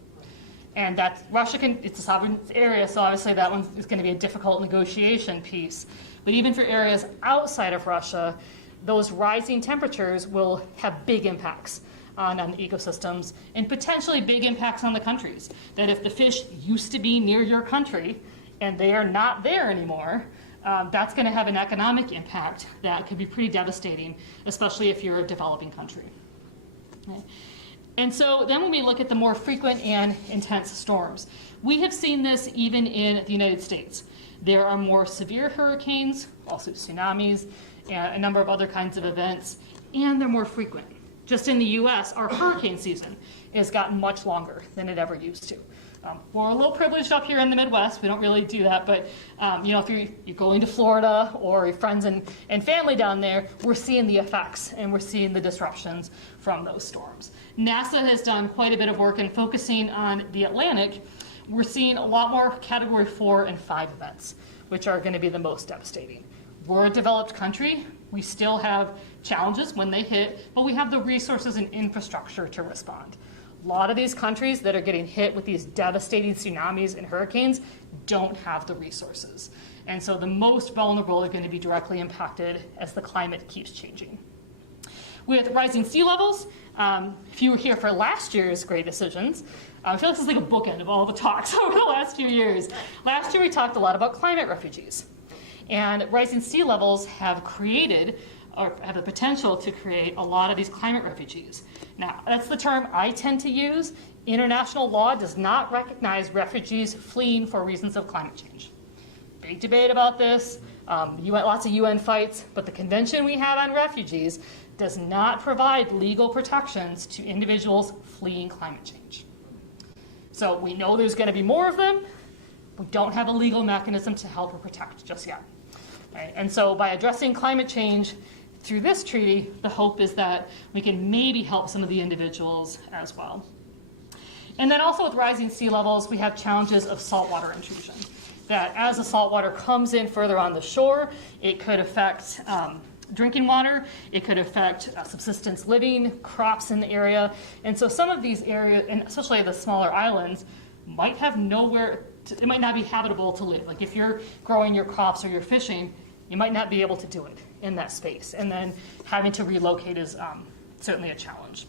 And that it's a sovereign area, so obviously that one is going to be a difficult negotiation piece. But even for areas outside of Russia, those rising temperatures will have big impacts on the ecosystems and potentially big impacts on the countries. That if the fish used to be near your country and they are not there anymore, that's going to have an economic impact that could be pretty devastating, especially if you're a developing country. Okay? And so then when we look at the more frequent and intense storms, we have seen this even in the United States. There are more severe hurricanes, also tsunamis, and a number of other kinds of events, and they're more frequent. Just in the US, our hurricane season has gotten much longer than it ever used to. We're a little privileged up here in the Midwest. We don't really do that, but if you're going to Florida or your friends and family down there, we're seeing the effects and we're seeing the disruptions from those storms. NASA has done quite a bit of work in focusing on the Atlantic. We're seeing a lot more Category 4 and 5 events, which are going to be the most devastating. We're a developed country. We still have challenges when they hit, but we have the resources and infrastructure to respond. A lot of these countries that are getting hit with these devastating tsunamis and hurricanes don't have the resources. And so the most vulnerable are going to be directly impacted as the climate keeps changing. With rising sea levels, if you were here for last year's Great Decisions, I feel like this is like a bookend of all the talks over the last few years. Last year we talked a lot about climate refugees. And rising sea levels have created, or have the potential to create, a lot of these climate refugees. Now, that's the term I tend to use. International law does not recognize refugees fleeing for reasons of climate change. Big debate about this, lots of UN fights, but the convention we have on refugees does not provide legal protections to individuals fleeing climate change. So we know there's going to be more of them. We don't have a legal mechanism to help or protect just yet. Right? And so by addressing climate change through this treaty, the hope is that we can maybe help some of the individuals as well. And then also with rising sea levels, we have challenges of saltwater intrusion. That as the saltwater comes in further on the shore, it could affect drinking water, it could affect subsistence living, crops in the area. And so some of these areas, and especially the smaller islands, might have nowhere, it might not be habitable to live. Like if you're growing your crops or you're fishing, you might not be able to do it in that space. And then having to relocate is certainly a challenge.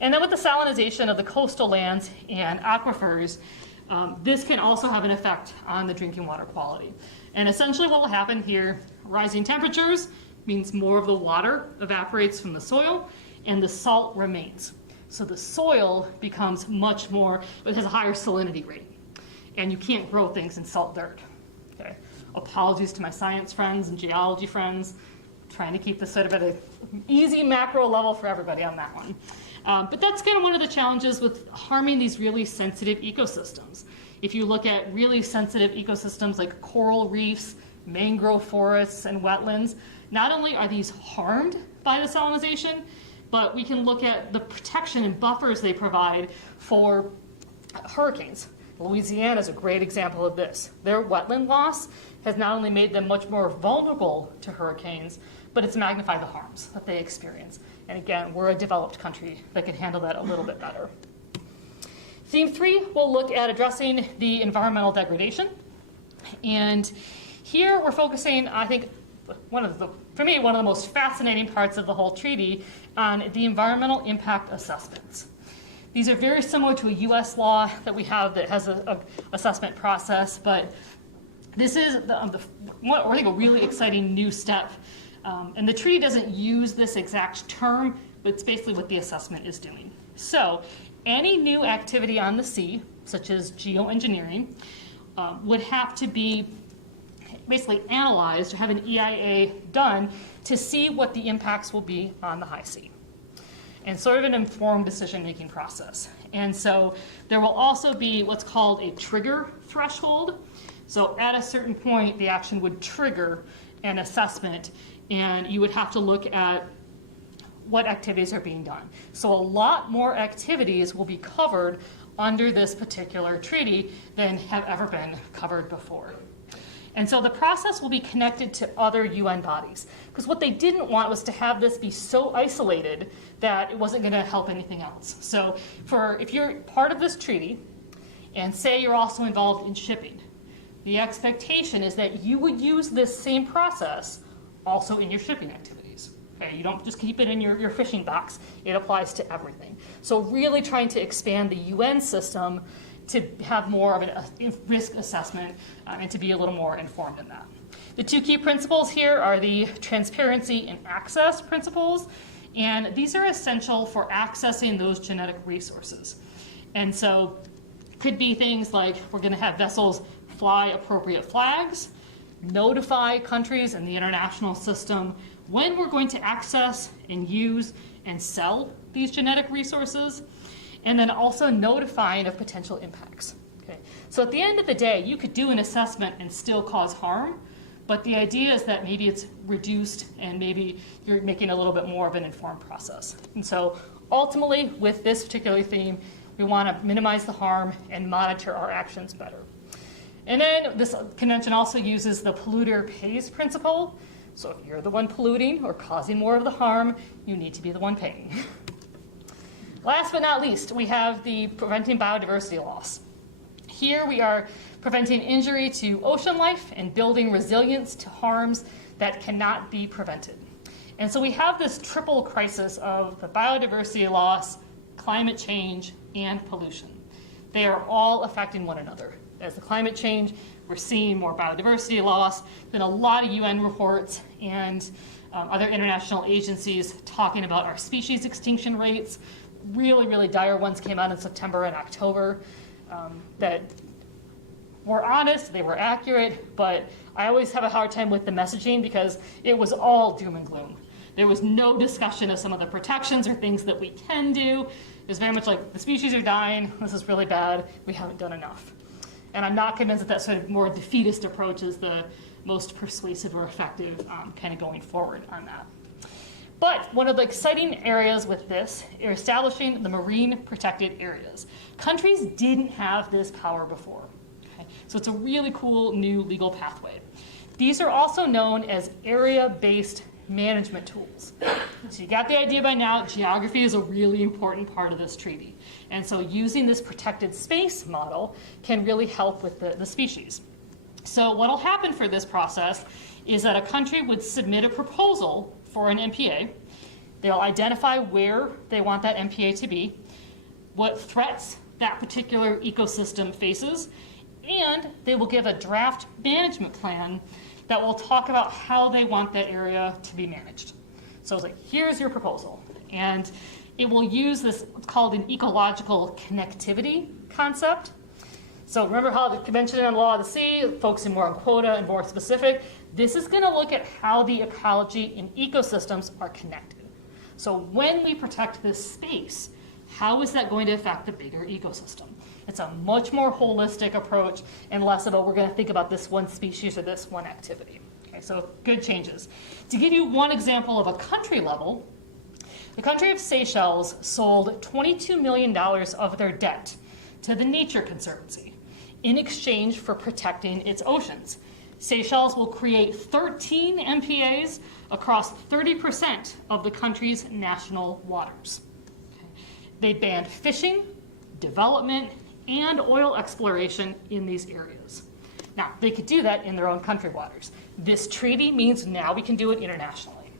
And then with the salinization of the coastal lands and aquifers, this can also have an effect on the drinking water quality. And essentially what will happen here, rising temperatures means more of the water evaporates from the soil and the salt remains. So the soil becomes much more, it has a higher salinity rate. And you can't grow things in salt dirt. Okay? Apologies to my science friends and geology friends. Trying to keep this sort of at an easy macro level for everybody on that one. But that's kind of one of the challenges with harming these really sensitive ecosystems. If you look at really sensitive ecosystems like coral reefs, mangrove forests, and wetlands, not only are these harmed by the salinization, but we can look at the protection and buffers they provide for hurricanes. Louisiana is a great example of this. Their wetland loss has not only made them much more vulnerable to hurricanes, but it's magnified the harms that they experience. And again, we're a developed country that can handle that a little bit better. Theme 3 will look at addressing the environmental degradation. And here we're focusing, I think, for me, one of the most fascinating parts of the whole treaty on the environmental impact assessments. These are very similar to a US law that we have that has an assessment process, but this is I think a really exciting new step. And the treaty doesn't use this exact term, but it's basically what the assessment is doing. So any new activity on the sea, such as geoengineering, would have to be basically analyzed or have an EIA done to see what the impacts will be on the high sea. And sort of an informed decision-making process. And so there will also be what's called a trigger threshold. So at a certain point, the action would trigger an assessment, and you would have to look at what activities are being done. So a lot more activities will be covered under this particular treaty than have ever been covered before. And so the process will be connected to other UN bodies, because what they didn't want was to have this be so isolated that it wasn't going to help anything else. So if you're part of this treaty, and say you're also involved in shipping, the expectation is that you would use this same process also in your shipping activities. Okay? You don't just keep it in your fishing box. It applies to everything. So really trying to expand the UN system to have more of a risk assessment and to be a little more informed in that. The two key principles here are the transparency and access principles, and these are essential for accessing those genetic resources. And so could be things like we're going to have vessels fly appropriate flags, notify countries in the international system when we're going to access and use and sell these genetic resources, and then also notifying of potential impacts. Okay? So at the end of the day, you could do an assessment and still cause harm, but the idea is that maybe it's reduced and maybe you're making a little bit more of an informed process. And so ultimately, with this particular theme, we want to minimize the harm and monitor our actions better. And then this convention also uses the polluter pays principle. So if you're the one polluting or causing more of the harm, you need to be the one paying. Last but not least, we have the preventing biodiversity loss. Here we are preventing injury to ocean life and building resilience to harms that cannot be prevented. And so we have this triple crisis of the biodiversity loss, climate change, and pollution. They are all affecting one another. As the climate change, we're seeing more biodiversity loss. Been a lot of UN reports and other international agencies talking about our species extinction rates. Really, really dire ones came out in September and October that were honest, they were accurate, but I always have a hard time with the messaging because it was all doom and gloom. There was no discussion of some of the protections or things that we can do. It was very much like, the species are dying, this is really bad, we haven't done enough. And I'm not convinced that sort of more defeatist approach is the most persuasive or effective kind of going forward on that. But one of the exciting areas with this is establishing the marine protected areas. Countries didn't have this power before. Okay? So it's a really cool new legal pathway. These are also known as area-based management tools. So you got the idea by now, geography is a really important part of this treaty. And so using this protected space model can really help with the species. So what will happen for this process is that a country would submit a proposal for an MPA. They'll identify where they want that MPA to be, what threats that particular ecosystem faces, and they will give a draft management plan that will talk about how they want that area to be managed. So it's like, here's your proposal. And It will use this, what's called an ecological connectivity concept. So remember how the Convention on the Law of the Sea, focusing more on quota and more specific. This is going to look at how the ecology and ecosystems are connected. So when we protect this space, how is that going to affect the bigger ecosystem? It's a much more holistic approach and less about we're going to think about this one species or this one activity. Okay, so good changes. To give you one example of a country level, the country of Seychelles sold $22 million of their debt to the Nature Conservancy in exchange for protecting its oceans. Seychelles will create 13 MPAs across 30% of the country's national waters. Okay. They banned fishing, development, and oil exploration in these areas. Now, they could do that in their own country waters. This treaty means now we can do it internationally.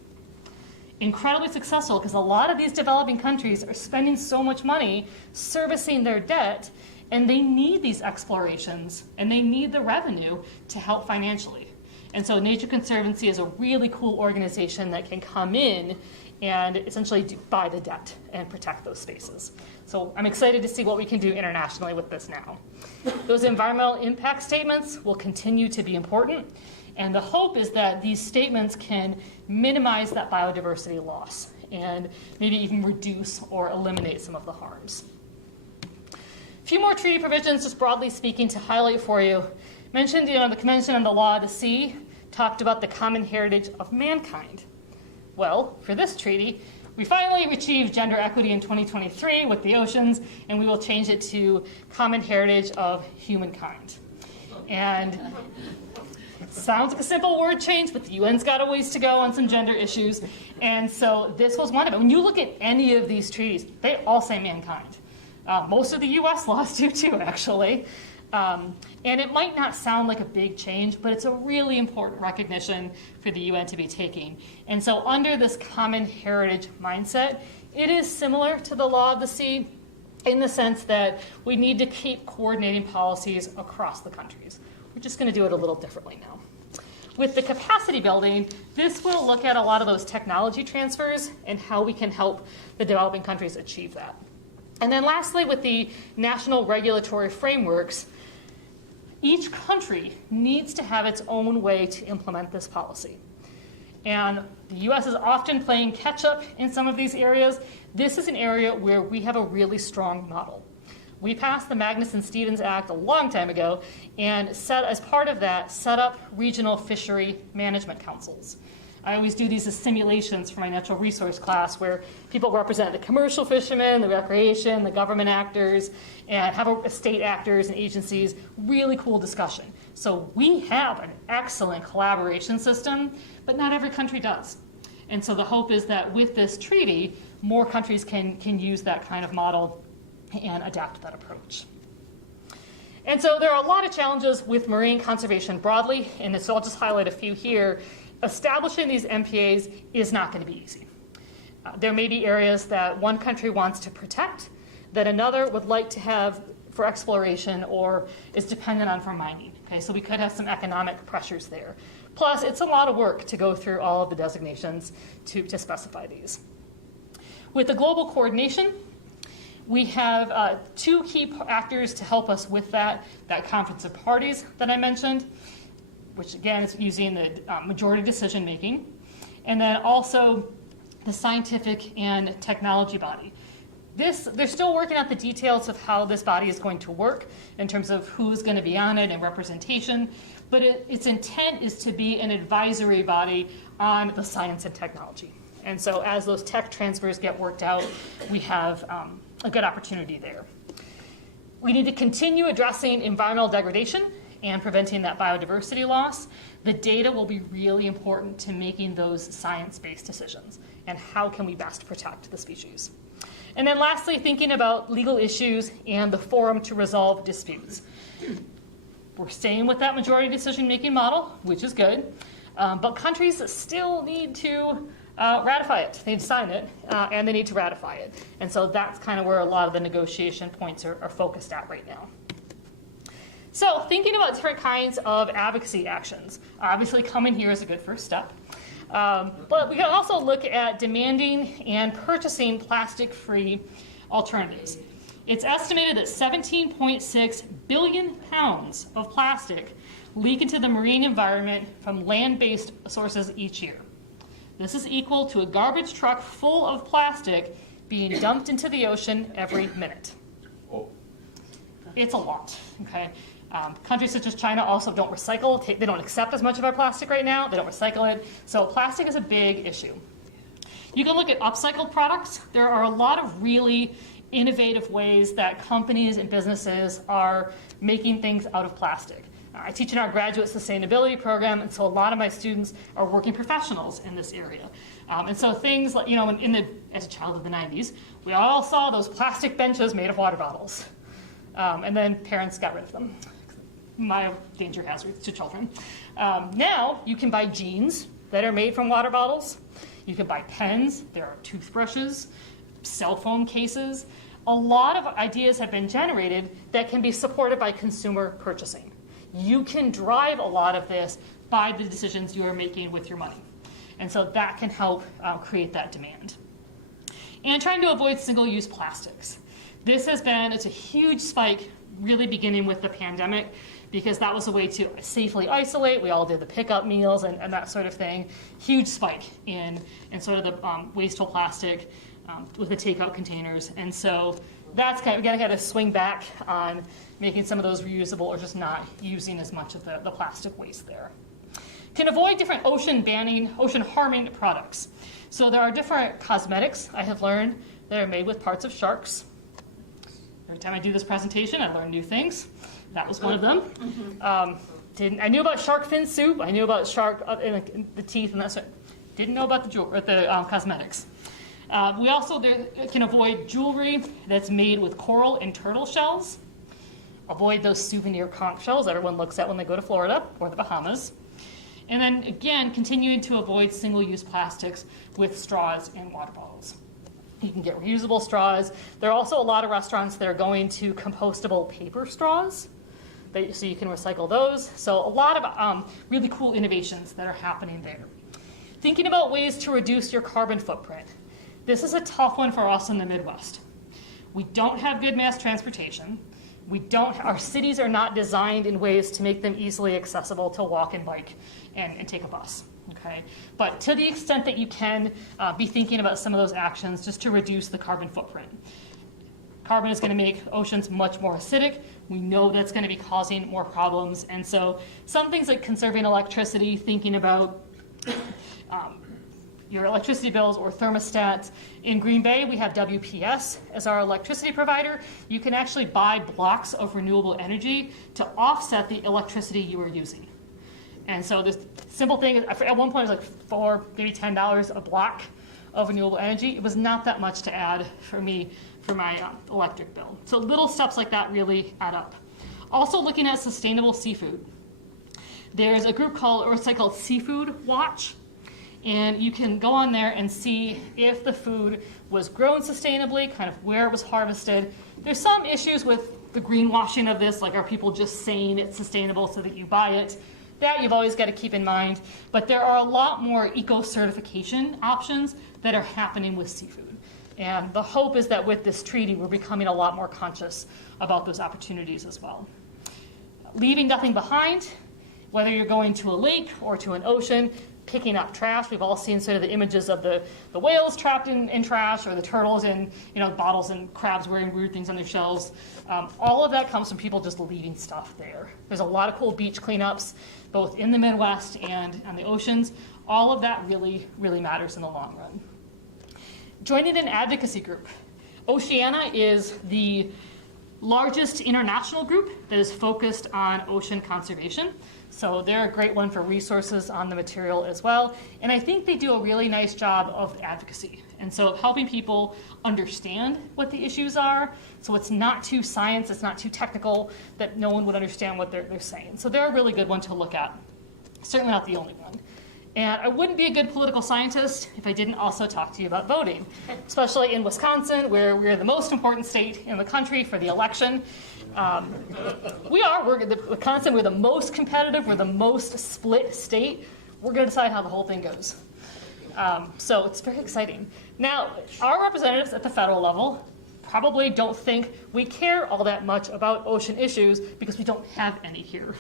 Incredibly successful because a lot of these developing countries are spending so much money servicing their debt, and they need these explorations and they need the revenue to help financially. And so Nature Conservancy is a really cool organization that can come in and essentially buy the debt and protect those spaces. So I'm excited to see what we can do internationally with this now. Those environmental impact statements will continue to be important, and the hope is that these statements can minimize that biodiversity loss and maybe even reduce or eliminate some of the harms. A few more treaty provisions, just broadly speaking, to highlight for you. Mentioned, the Convention on the Law of the Sea talked about the common heritage of mankind. Well, for this treaty, we finally achieved gender equity in 2023 with the oceans, and we will change it to common heritage of humankind. And it sounds like a simple word change, but the UN's got a ways to go on some gender issues. And so this was one of them. When you look at any of these treaties, they all say mankind. Most of the US laws do too, actually. And it might not sound like a big change, but it's a really important recognition for the UN to be taking. And so under this common heritage mindset, it is similar to the Law of the Sea in the sense that we need to keep coordinating policies across the countries. We're just going to do it a little differently now. With the capacity building, this will look at a lot of those technology transfers and how we can help the developing countries achieve that. And then lastly, with the national regulatory frameworks, each country needs to have its own way to implement this policy. And the US is often playing catch up in some of these areas. This is an area where we have a really strong model. We passed the Magnuson-Stevens Act a long time ago and as part of that, set up regional fishery management councils. I always do these as simulations for my natural resource class where people represent the commercial fishermen, the recreation, the government actors, and have state actors and agencies. Really cool discussion. So we have an excellent collaboration system, but not every country does. And so the hope is that with this treaty, more countries can use that kind of model and adapt that approach. And so there are a lot of challenges with marine conservation broadly, and so I'll just highlight a few here. Establishing these MPAs is not going to be easy. There may be areas that one country wants to protect that another would like to have for exploration or is dependent on for mining. Okay, so we could have some economic pressures there. Plus, it's a lot of work to go through all of the designations to specify these. With the global coordination, we have two key actors to help us with that conference of parties that I mentioned, which again is using the majority decision making, and then also the scientific and technology body. They're still working out the details of how this body is going to work in terms of who's going to be on it and representation, but its intent is to be an advisory body on the science and technology. And so as those tech transfers get worked out, we have a good opportunity there. We need to continue addressing environmental degradation and preventing that biodiversity loss. The data will be really important to making those science-based decisions and how can we best protect the species. And then lastly, thinking about legal issues and the forum to resolve disputes. We're staying with that majority decision-making model, which is good, but countries still need to ratify it. They need to sign it, and they need to ratify it. And so that's kind of where a lot of the negotiation points are focused at right now. So thinking about different kinds of advocacy actions, obviously coming here is a good first step. But we can also look at demanding and purchasing plastic-free alternatives. It's estimated that 17.6 billion pounds of plastic leak into the marine environment from land-based sources each year. This is equal to a garbage truck full of plastic being dumped into the ocean every minute. It's a lot, okay? Countries such as China also don't recycle. They don't accept as much of our plastic right now. They don't recycle it. So plastic is a big issue. You can look at upcycled products. There are a lot of really innovative ways that companies and businesses are making things out of plastic. I teach in our graduate sustainability program, and so a lot of my students are working professionals in this area. And so things like, as a child of the 90s, we all saw those plastic benches made of water bottles. And then parents got rid of them. Mild danger hazards to children. Now you can buy jeans that are made from water bottles. You can buy pens. There are toothbrushes, cell phone cases. A lot of ideas have been generated that can be supported by consumer purchasing. You can drive a lot of this by the decisions you are making with your money. And so that can help create that demand. And trying to avoid single-use plastics. It's a huge spike really beginning with the pandemic, because that was a way to safely isolate. We all did the pickup meals and that sort of thing. Huge spike in sort of the wasteful plastic with the takeout containers. And so that's we gotta swing back on making some of those reusable or just not using as much of the plastic waste there. Can avoid different ocean harming products. So there are different cosmetics I have learned that are made with parts of sharks. Every time I do this presentation, I learn new things. That was one of them. I knew about shark fin soup. I knew about shark in the teeth and that sort. Didn't know about the cosmetics. We also can avoid jewelry that's made with coral and turtle shells. Avoid those souvenir conch shells everyone looks at when they go to Florida or the Bahamas. And then again, continuing to avoid single-use plastics with straws and water bottles. You can get reusable straws. There are also a lot of restaurants that are going to compostable paper straws, so you can recycle those. So a lot of really cool innovations that are happening there. Thinking about ways to reduce your carbon footprint. This is a tough one for us in the Midwest. We don't have good mass transportation. Our cities are not designed in ways to make them easily accessible to walk and bike and take a bus. Okay, but to the extent that you can, be thinking about some of those actions just to reduce the carbon footprint. Carbon is going to make oceans much more acidic. We know that's going to be causing more problems. And so some things like conserving electricity, thinking about your electricity bills or thermostats. In Green Bay, we have WPS as our electricity provider. You can actually buy blocks of renewable energy to offset the electricity you are using. And so this simple thing, at one point it was like $4, maybe $10 a block of renewable energy. It was not that much to add for me for my electric bill. So little steps like that really add up. Also looking at sustainable seafood. There's a group called Seafood Watch. And you can go on there and see if the food was grown sustainably, kind of where it was harvested. There's some issues with the greenwashing of this, like are people just saying it's sustainable so that you buy it? That you've always got to keep in mind. But there are a lot more eco-certification options that are happening with seafood. And the hope is that with this treaty, we're becoming a lot more conscious about those opportunities as well. Leaving nothing behind, whether you're going to a lake or to an ocean, picking up trash. We've all seen sort of the images of the whales trapped in trash, or the turtles in bottles, and crabs wearing weird things on their shells. All of that comes from people just leaving stuff there. There's a lot of cool beach cleanups, both in the Midwest and on the oceans. All of that really, really matters in the long run. Joining an advocacy group. Oceana is the largest international group that is focused on ocean conservation. So they're a great one for resources on the material as well. And I think they do a really nice job of advocacy. And so helping people understand what the issues are. So it's not too science, it's not too technical, that no one would understand what they're saying. So they're a really good one to look at. Certainly not the only one. And I wouldn't be a good political scientist if I didn't also talk to you about voting, especially in Wisconsin, where we're the most important state in the country for the election. Wisconsin, we're the most competitive, we're the most split state. We're going to decide how the whole thing goes. So it's very exciting. Now, our representatives at the federal level probably don't think we care all that much about ocean issues because we don't have any here.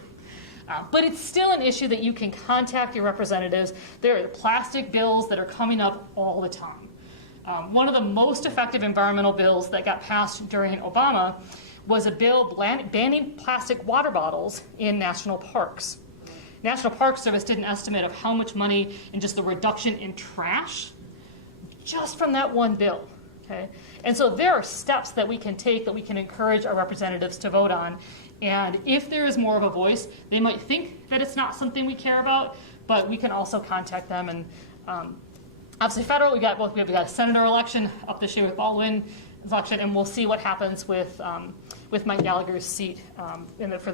But it's still an issue that you can contact your representatives. There are plastic bills that are coming up all the time. One of the most effective environmental bills that got passed during Obama was a bill banning plastic water bottles in national parks. National Park Service did an estimate of how much money in just the reduction in trash just from that one bill. Okay? And so there are steps that we can take that we can encourage our representatives to vote on. And if there is more of a voice, they might think that it's not something we care about, but we can also contact them. And obviously federal, we got a senator election up this year with Baldwin's election, and we'll see what happens with Mike Gallagher's seat for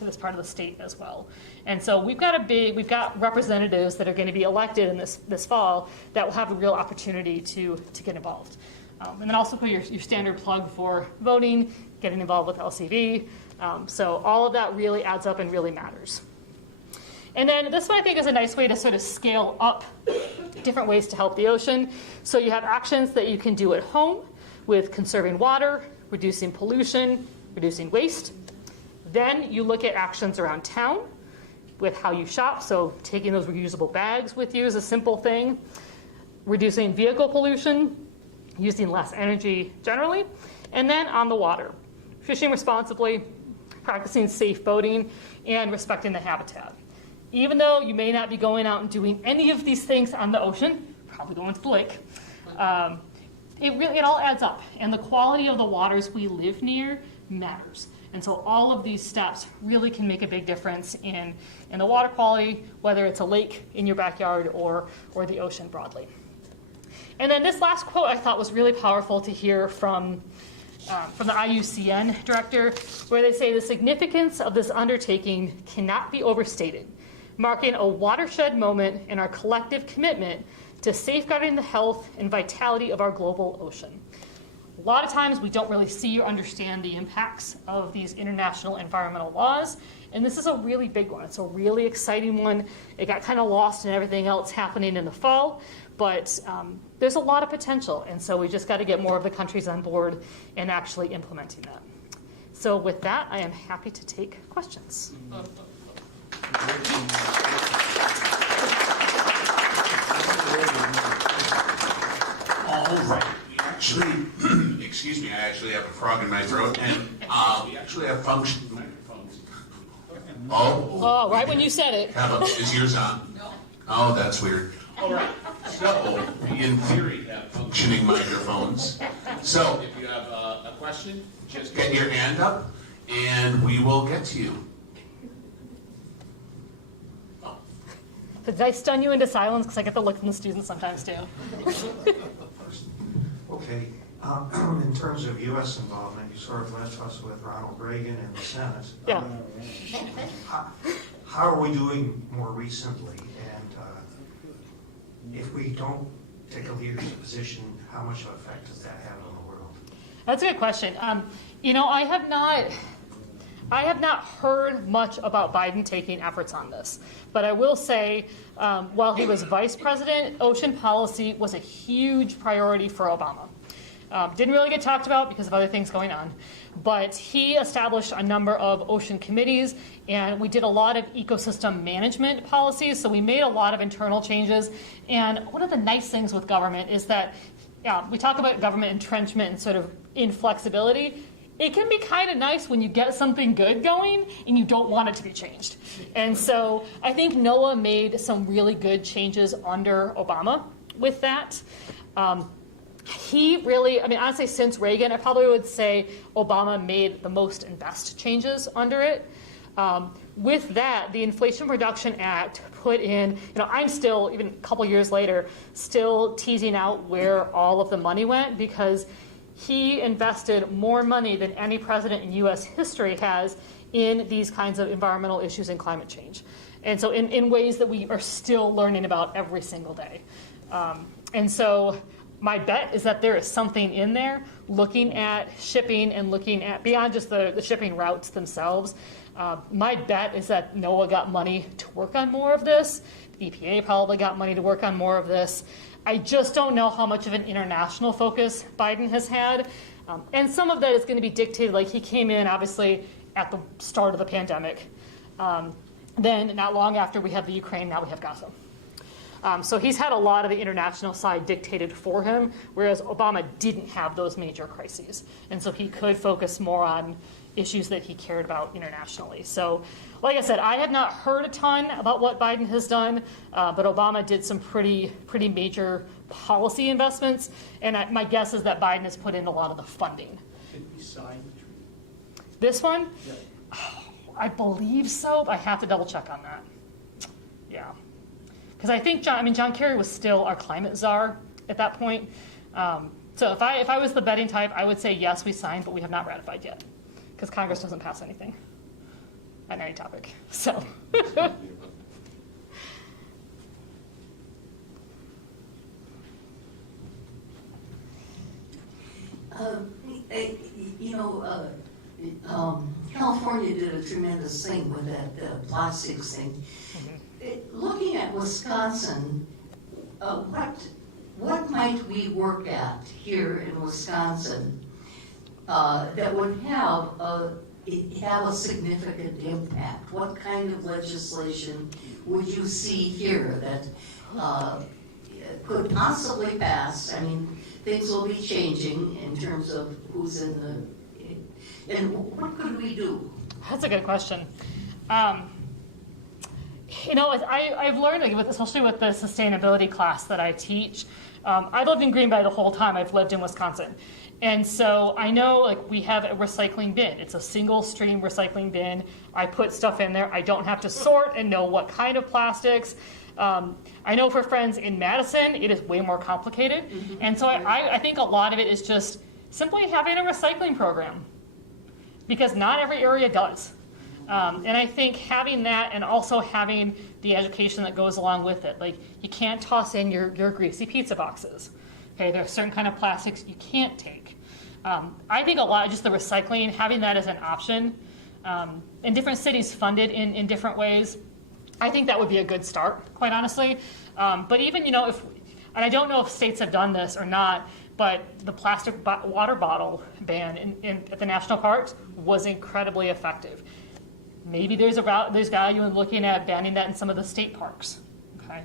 this part of the state as well. And so we've got representatives that are going to be elected in this fall that will have a real opportunity to get involved. And then also put your standard plug for voting, getting involved with LCV. So all of that really adds up and really matters. And then this one I think is a nice way to sort of scale up different ways to help the ocean. So you have actions that you can do at home with conserving water, reducing pollution, reducing waste. Then you look at actions around town with how you shop. So taking those reusable bags with you is a simple thing. Reducing vehicle pollution, using less energy generally. And then on the water, fishing responsibly, practicing safe boating, and respecting the habitat. Even though you may not be going out and doing any of these things on the ocean, probably going to the lake, it all adds up. And the quality of the waters we live near matters. And so all of these steps really can make a big difference in the water quality, whether it's a lake in your backyard or the ocean broadly. And then this last quote I thought was really powerful to hear from the IUCN director, where they say the significance of this undertaking cannot be overstated, marking a watershed moment in our collective commitment to safeguarding the health and vitality of our global ocean. A lot of times we don't really see or understand the impacts of these international environmental laws, and this is a really big one. It's a really exciting one. It got kind of lost in everything else happening in the fall, but there's a lot of potential, and so we just got to get more of the countries on board and actually implementing that. So with that, I am happy to take questions. All right. We actually, excuse me, I actually have a frog in my throat, and we actually have functioning microphones. Oh, right when you said it. Is yours on? No. Oh, that's weird. All right. So, we in theory have functioning microphones. So, if you have a question, just get your hand up, and we will get to you. Did I stun you into silence? Because I get the look from the students sometimes too. Okay. In terms of U.S. involvement, you sort of left us with Ronald Reagan in the Senate. Yeah. How are we doing more recently? And if we don't take a leadership position, how much of an effect does that have on the world? That's a good question. I have not heard much about Biden taking efforts on this, but I will say, while he was vice president, ocean policy was a huge priority for Obama. Didn't really get talked about because of other things going on, but he established a number of ocean committees, and we did a lot of ecosystem management policies, so we made a lot of internal changes. And one of the nice things with government is that we talk about government entrenchment and sort of inflexibility. It can be kind of nice when you get something good going and you don't want it to be changed. And so I think NOAA made some really good changes under Obama with that. He really, honestly, since Reagan, I probably would say Obama made the most and best changes under it. With that, the Inflation Reduction Act put in, I'm still, even a couple years later, still teasing out where all of the money went, because he invested more money than any president in U.S. history has in these kinds of environmental issues and climate change. And so in ways that we are still learning about every single day. And so my bet is that there is something in there looking at shipping and looking at beyond just the shipping routes themselves. My bet is that NOAA got money to work on more of this, EPA probably got money to work on more of this. I just don't know how much of an international focus Biden has had. And some of that is going to be dictated, like he came in obviously at the start of the pandemic. Then not long after we had the Ukraine, now we have Gaza. So he's had a lot of the international side dictated for him, whereas Obama didn't have those major crises. And so he could focus more on issues that he cared about internationally. So like I said, I have not heard a ton about what Biden has done, but Obama did some pretty major policy investments. And my guess is that Biden has put in a lot of the funding. Did we sign the treaty? This one? Yeah. I believe so, but I have to double check on that. Yeah. Because I think John Kerry was still our climate czar at that point. So if I was the betting type, I would say yes, we signed, but we have not ratified yet, because Congress doesn't pass anything on any topic. So. California did a tremendous thing with that plastics thing. Looking at Wisconsin, what might we work at here in Wisconsin that would have a significant impact? What kind of legislation would you see here that could possibly pass? I mean, things will be changing in terms of who's in the, and what could we do? That's a good question. I've learned, especially with the sustainability class that I teach, I lived in Green Bay the whole time I've lived in Wisconsin. And so I know we have a recycling bin. It's a single stream recycling bin. I put stuff in there. I don't have to sort and know what kind of plastics. I know for friends in Madison, it is way more complicated. Mm-hmm. And so I think a lot of it is just simply having a recycling program, because not every area does. And I think having that, and also having the education that goes along with it. Like, you can't toss in your greasy pizza boxes. Okay, there are certain kind of plastics you can't take. I think a lot, just the recycling, having that as an option, and different cities fund it in different ways, I think that would be a good start, quite honestly. But even, and I don't know if states have done this or not, but the plastic water bottle ban at the national parks was incredibly effective. Maybe there's value in looking at banning that in some of the state parks. Okay,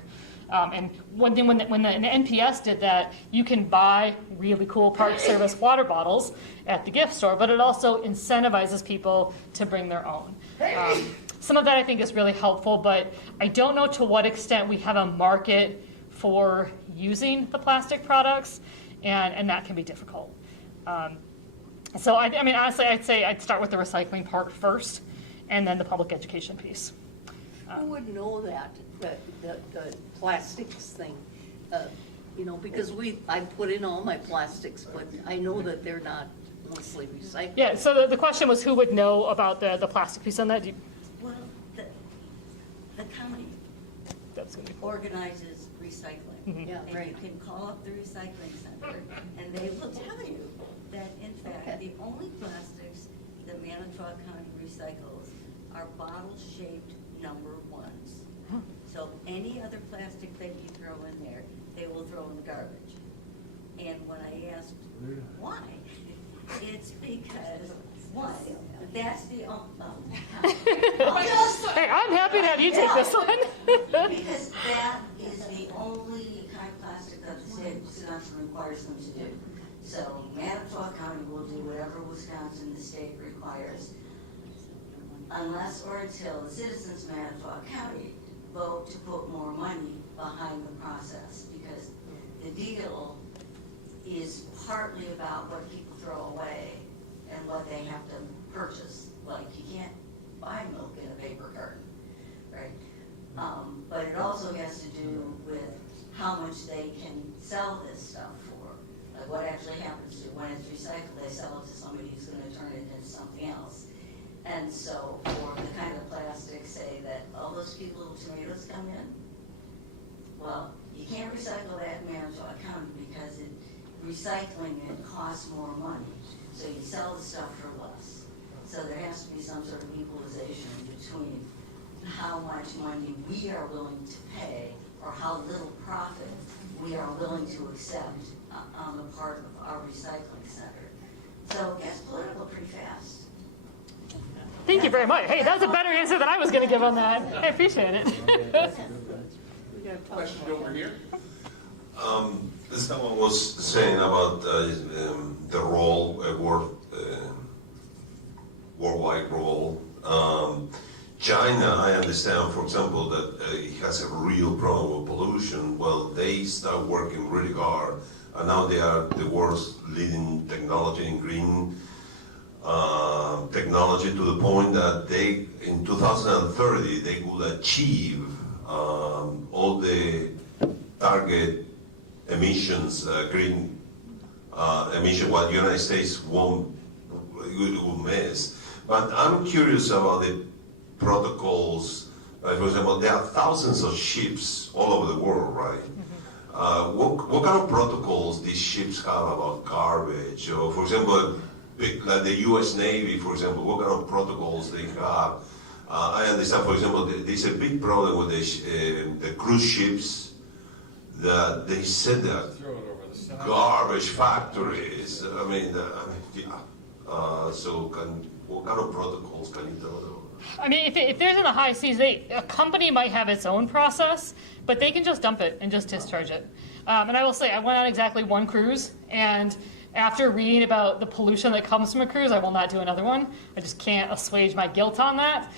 and one thing when the NPS did that, you can buy really cool Park Service water bottles at the gift store, but it also incentivizes people to bring their own. Some of that I think is really helpful, but I don't know to what extent we have a market for using the plastic products, and that can be difficult. So I mean, honestly, I'd say I'd start with the recycling part first, and then the public education piece. Who would know that, the plastics thing? Because I put in all my plastics, but I know that they're not mostly recycled. Yeah, so the question was who would know about the plastic piece on that? Well, the county organizes recycling. Mm-hmm. Yeah, And right. you can call up the recycling center, and they will tell you that, in fact, the only plastics that Manitowoc County recycles are bottle-shaped number ones. So any other plastic that you throw in there, they will throw in the garbage. And when I asked why, it's because, one, that's the Hey, I'm happy to have you take this one. because that is the only kind of plastic that the state of Wisconsin requires them to do. So Manitowoc County will do whatever Wisconsin, the state, requires, unless or until the citizens of Manitowoc County vote to put more money behind the process, because the deal is partly about what people throw away and what they have to purchase. Like, you can't buy milk in a paper carton, right? But it also has to do with how much they can sell this stuff for. Like, what actually happens to when it's recycled, they sell it to somebody who's going to turn it into something else. And so for the kind of plastic, say that all those cute little tomatoes come in, well, you can't recycle that in Manitowoc County because recycling it costs more money. So you sell the stuff for less. So there has to be some sort of equalization between how much money we are willing to pay or how little profit we are willing to accept on the part of our recycling center. So it gets political pretty fast. Thank you very much. Hey, that was a better answer than I was going to give on that. I appreciate it. Question over here. Someone was saying about the role, worldwide role. China, I understand, for example, that it has a real problem with pollution. Well, they start working really hard, and now they are the world's leading technology in green technology, to the point that they, in 2030, they will achieve all the target emissions, green emission, what the United States will miss. But I'm curious about the protocols. For example, there are thousands of ships all over the world, right? What kind of protocols these ships have about garbage? Or, for example, like the U.S. Navy, for example, what kind of protocols they have? I understand, for example, there's a big problem with the cruise ships, that they said that garbage factories. So what kind of protocols can you tell them? I mean, if there's in the high seas, a company might have its own process, but they can just dump it and just discharge it. And I will say, I went on exactly one cruise, and after reading about the pollution that comes from a cruise, I will not do another one. I just can't assuage my guilt on that.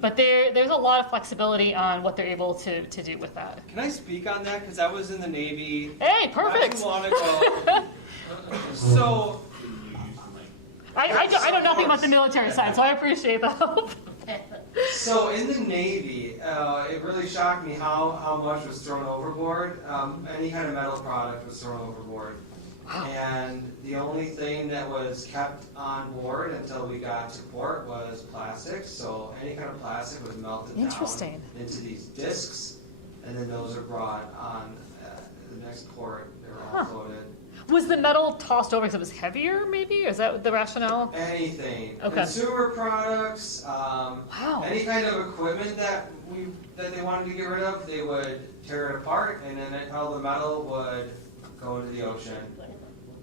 But there's a lot of flexibility on what they're able to do with that. Can I speak on that? Because I was in the Navy. Hey, perfect. Not too long ago. So I know nothing about the military side, so I appreciate the help. So in the Navy, it really shocked me how much was thrown overboard. Any kind of metal product was thrown overboard. Wow. And the only thing that was kept on board until we got to port was plastic. So any kind of plastic was melted down into these discs, and then those are brought on the next port. They're all floated. Was the metal tossed over because it was heavier, maybe? Is that the rationale? Anything. Okay. Consumer products, Wow. any kind of equipment that they wanted to get rid of, they would tear it apart, and then all the metal would go into the ocean.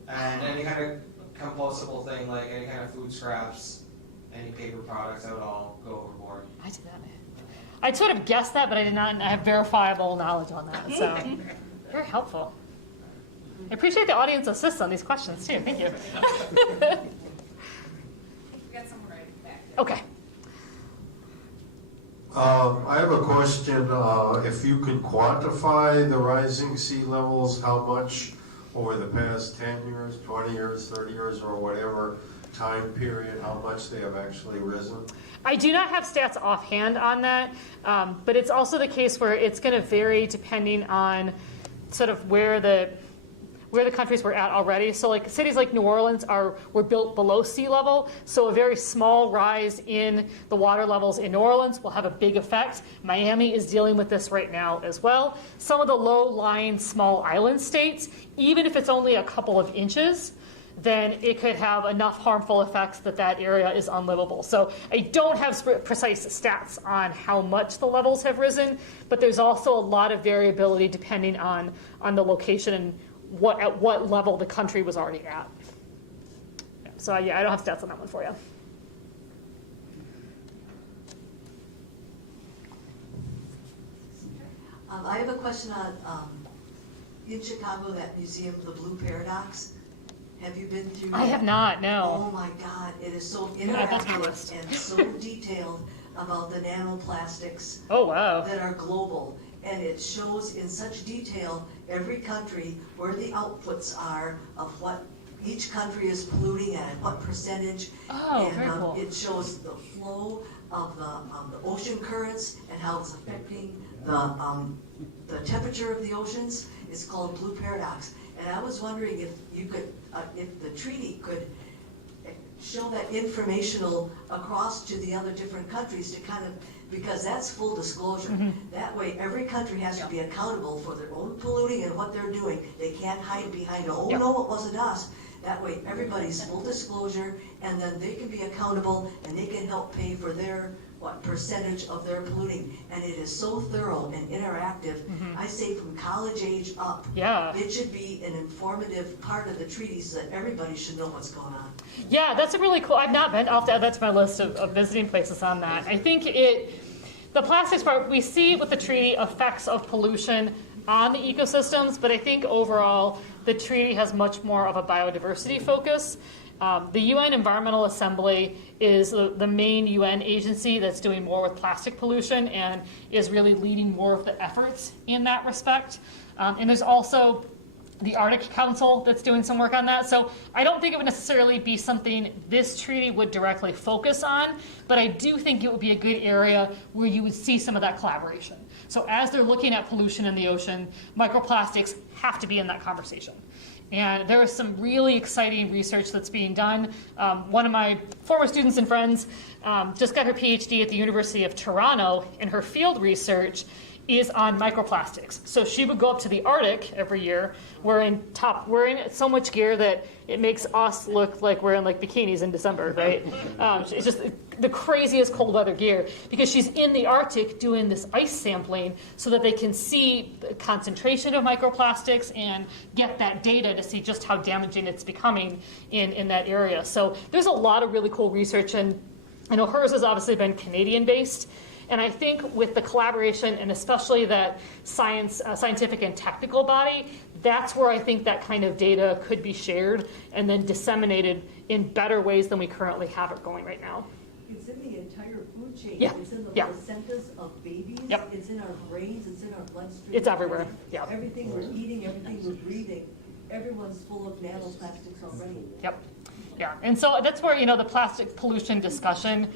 And any kind of compostable thing, like any kind of food scraps, any paper products, that would all go overboard. I did that. I sort of guessed that, but I did not have verifiable knowledge on that. So very helpful. I appreciate the audience assist on these questions too. Thank you. We got someone right back there. Okay. I have a question. If you could quantify the rising sea levels, how much over the past 10 years, 20 years, 30 years, or whatever time period, how much they have actually risen? I do not have stats offhand on that, but it's also the case where it's going to vary depending on sort of where the countries were at already. So like cities like New Orleans were built below sea level, so a very small rise in the water levels in New Orleans will have a big effect. Miami is dealing with this right now as well. Some of the low-lying small island states, even if it's only a couple of inches, then it could have enough harmful effects that area is unlivable. So I don't have precise stats on how much the levels have risen, but there's also a lot of variability depending on the location and at what level the country was already at. So yeah, I don't have stats on that one for you. I have a question on, in Chicago, that museum, the Blue Paradox. Have you been through I have not, no. Oh my God, it is so that's my interactive list. and so detailed about the nanoplastics Oh, wow. that are global. And it shows in such detail every country where the outputs are of what each country is polluting at, what percentage. Oh, and very cool. it shows the flow of the ocean currents and how it's affecting the temperature of the oceans. It's called Blue Paradox. And I was wondering if you could, if the treaty could show that informational across to the other different countries to kind of, because that's full disclosure. Mm-hmm. That way, every country has to be accountable for their own polluting and what they're doing. They can't hide behind, oh Yep. no, it wasn't us. That way, everybody's full disclosure, and then they can be accountable, and they can help pay for their what percentage of their polluting, and it is so thorough and interactive. I say from college age up. Yeah. It should be an informative part of the treaty so that everybody should know what's going on. Yeah, that's a really cool, I've not been, I'll have to add that to my list of visiting places on that. I think the plastics part, we see with the treaty effects of pollution on the ecosystems, but I think overall the treaty has much more of a biodiversity focus. The UN Environmental Assembly is the main UN agency that's doing more with plastic pollution and is really leading more of the efforts in that respect. And there's also the Arctic Council that's doing some work on that. So I don't think it would necessarily be something this treaty would directly focus on, but I do think it would be a good area where you would see some of that collaboration. So as they're looking at pollution in the ocean, microplastics have to be in that conversation. And there is some really exciting research that's being done. One of my former students and friends just got her PhD at the University of Toronto, and her field research is on microplastics. So she would go up to the Arctic every year wearing so much gear that it makes us look like we're in like bikinis in December, right? It's just the craziest cold weather gear because she's in the Arctic doing this ice sampling so that they can see the concentration of microplastics and get that data to see just how damaging it's becoming in that area. So there's a lot of really cool research, and I know hers has obviously been Canadian-based. And I think with the collaboration and especially that scientific and technical body, that's where I think that kind of data could be shared and then disseminated in better ways than we currently have it going right now. It's in the entire food chain. Yeah. It's in the Yeah. placentas of babies. Yep. It's in our brains. It's in our bloodstream. It's everywhere. Yeah. Everything we're eating, everything we're breathing, everyone's full of nanoplastics already. Yep. Yeah. And so that's where, the plastic pollution discussion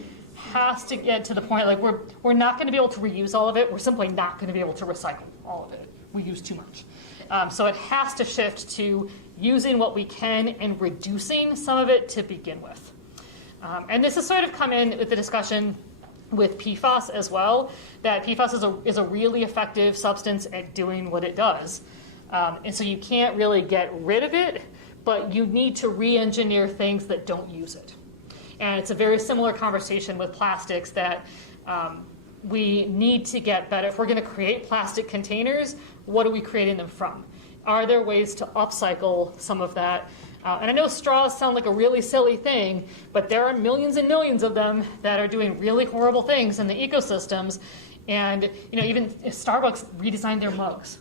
has to get to the point, like we're not going to be able to reuse all of it. We're simply not going to be able to recycle all of it. We use too much. So it has to shift to using what we can and reducing some of it to begin with. And this has sort of come in with the discussion with PFAS as well, that PFAS is a really effective substance at doing what it does. And so you can't really get rid of it, but you need to re-engineer things that don't use it. And it's a very similar conversation with plastics that we need to get better. If we're going to create plastic containers, what are we creating them from? Are there ways to upcycle some of that? And I know straws sound like a really silly thing, but there are millions and millions of them that are doing really horrible things in the ecosystems. And even Starbucks redesigned their mugs.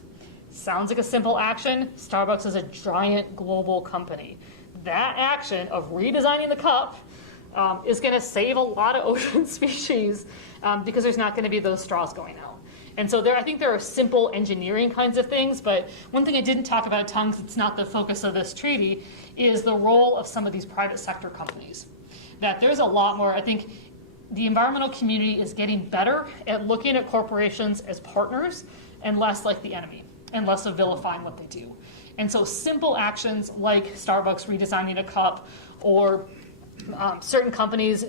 Sounds like a simple action. Starbucks is a giant global company. That action of redesigning the cup is going to save a lot of ocean species because there's not going to be those straws going out. And so I think there are simple engineering kinds of things, but one thing I didn't talk about, because it's not the focus of this treaty, is the role of some of these private sector companies. That there's a lot more, I think the environmental community is getting better at looking at corporations as partners and less like the enemy, and less of vilifying what they do. And so simple actions like Starbucks redesigning a cup, or certain companies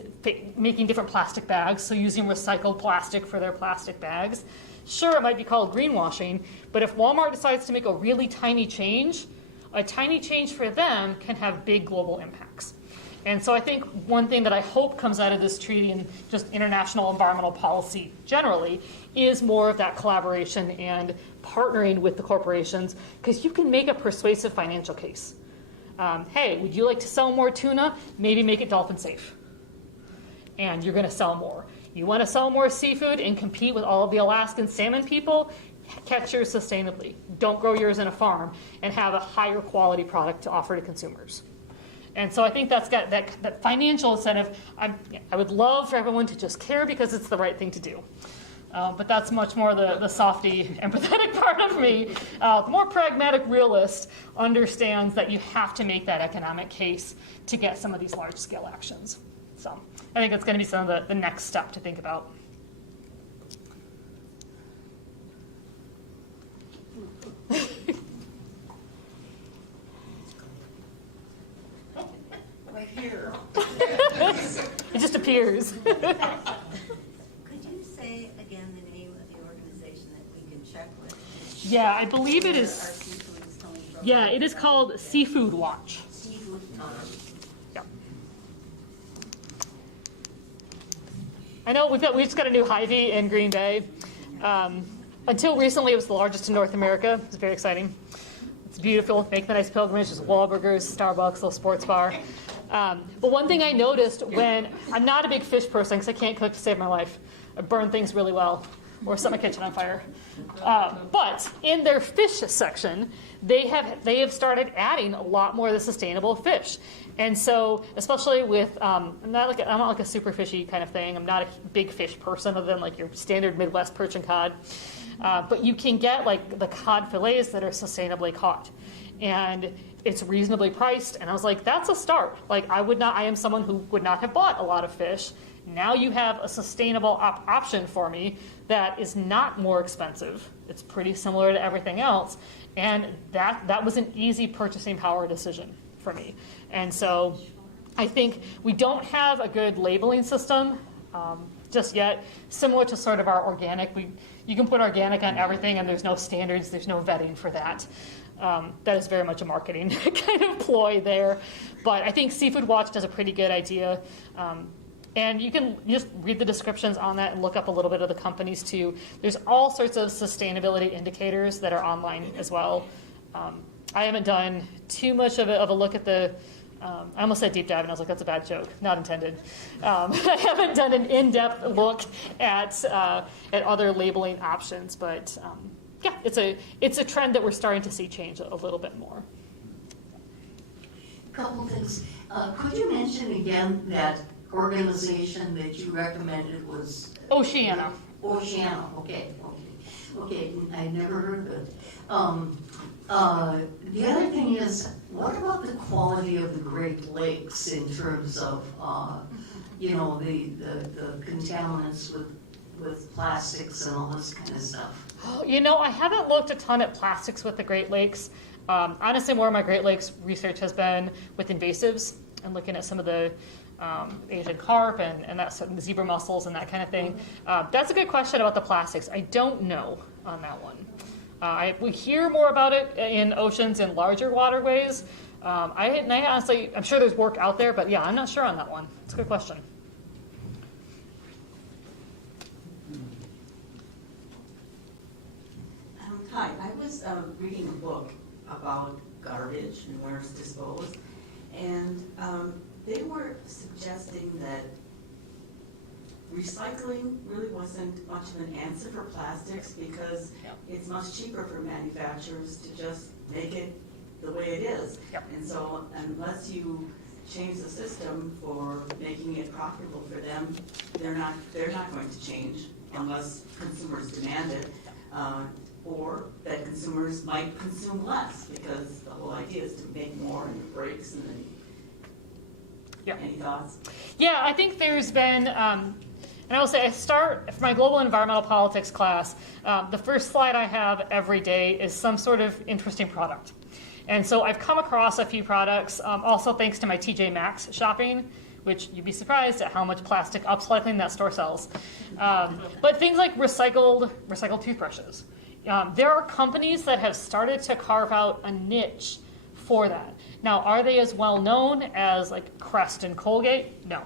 making different plastic bags, so using recycled plastic for their plastic bags. Sure, it might be called greenwashing, but if Walmart decides to make a really tiny change, a tiny change for them can have big global impacts. And so I think one thing that I hope comes out of this treaty and just international environmental policy generally is more of that collaboration and partnering with the corporations, because you can make a persuasive financial case. Hey, would you like to sell more tuna? Maybe make it dolphin safe. And you're going to sell more. You want to sell more seafood and compete with all of the Alaskan salmon people? Catch yours sustainably. Don't grow yours in a farm and have a higher quality product to offer to consumers. And so I think that's got that financial incentive. I would love for everyone to just care because it's the right thing to do. But that's much more the softy, empathetic part of me. The more pragmatic realist understands that you have to make that economic case to get some of these large-scale actions. So I think it's going to be some of the next step to think about. Right here. It just appears. Could you say again the name of the organization that we can check with? Yeah, I believe it Where is. our seafood is coming from? Yeah, it is called Seafood Watch. Seafood. Yeah. I know we just got a new Hy-Vee in Green Bay. Until recently, it was the largest in North America. It's very exciting. It's beautiful. Make the nice pilgrimage. Just Wahlburgers, Starbucks, little sports bar. But one thing I noticed when I'm not a big fish person because I can't cook to save my life. I burn things really well or set my kitchen on fire. But in their fish section, they have started adding a lot more of the sustainable fish. And so, especially with, I'm not like a super fishy kind of thing. I'm not a big fish person other than like your standard Midwest perch and cod. But you can get like the cod fillets that are sustainably caught. And it's reasonably priced. And I was like, that's a start. Like I am someone who would not have bought a lot of fish. Now you have a sustainable option for me that is not more expensive. It's pretty similar to everything else. And that was an easy purchasing power decision for me. And so I think we don't have a good labeling system just yet, similar to sort of our organic. You can put organic on everything and there's no standards, there's no vetting for that. That is very much a marketing kind of ploy there. But I think Seafood Watch does a pretty good idea. And you can just read the descriptions on that and look up a little bit of the companies too. There's all sorts of sustainability indicators that are online as well. I haven't done too much of a look at the, I almost said deep dive and I was like, that's a bad joke, not intended. I haven't done an in-depth look at other labeling options, but yeah, it's a trend that we're starting to see change a little bit more. Couple things. Could you mention again that organization that you recommended was? Oceana. Oceana, okay. I never heard of it. The other thing is, what about the quality of the Great Lakes in terms of, the contaminants with plastics and all this kind of stuff? I haven't looked a ton at plastics with the Great Lakes. Honestly, more of my Great Lakes research has been with invasives and looking at some of the Asian carp and that sort of zebra mussels and that kind of thing. That's a good question about the plastics. I don't know on that one. We hear more about it in oceans and larger waterways. I honestly, I'm sure there's work out there, but yeah, I'm not sure on that one. It's a good question. Hi, I was reading a book about garbage and where it's disposed, and they were suggesting that recycling really wasn't much of an answer for plastics because it's much cheaper for manufacturers to just make it the way it is. And so unless you change the system for making it profitable for them, they're not going to change unless consumers demand it. Or that consumers might consume less because the whole idea is to make more and it breaks and then. Any thoughts? Yeah, I think there's been, and I will say I start, for my global environmental politics class, the first slide I have every day is some sort of interesting product. And so I've come across a few products, also thanks to my TJ Maxx shopping, which you'd be surprised at how much plastic upcycling that store sells. But things like recycled toothbrushes. There are companies that have started to carve out a niche for that. Now, are they as well known as like Crest and Colgate? No.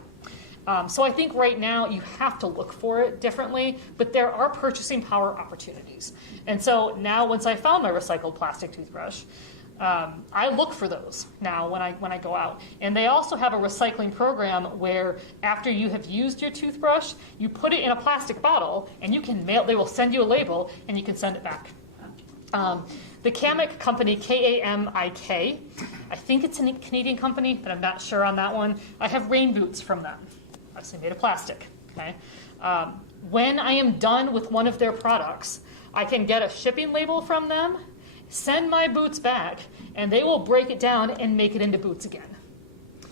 So I think right now you have to look for it differently, but there are purchasing power opportunities. And so now once I found my recycled plastic toothbrush, I look for those now when I go out. And they also have a recycling program where after you have used your toothbrush, you put it in a plastic bottle and you can they will send you a label and you can send it back. The Kamik company, K-A-M-I-K, I think it's a Canadian company, but I'm not sure on that one. I have rain boots from them, obviously made of plastic. Okay. When I am done with one of their products, I can get a shipping label from them, send my boots back, and they will break it down and make it into boots again.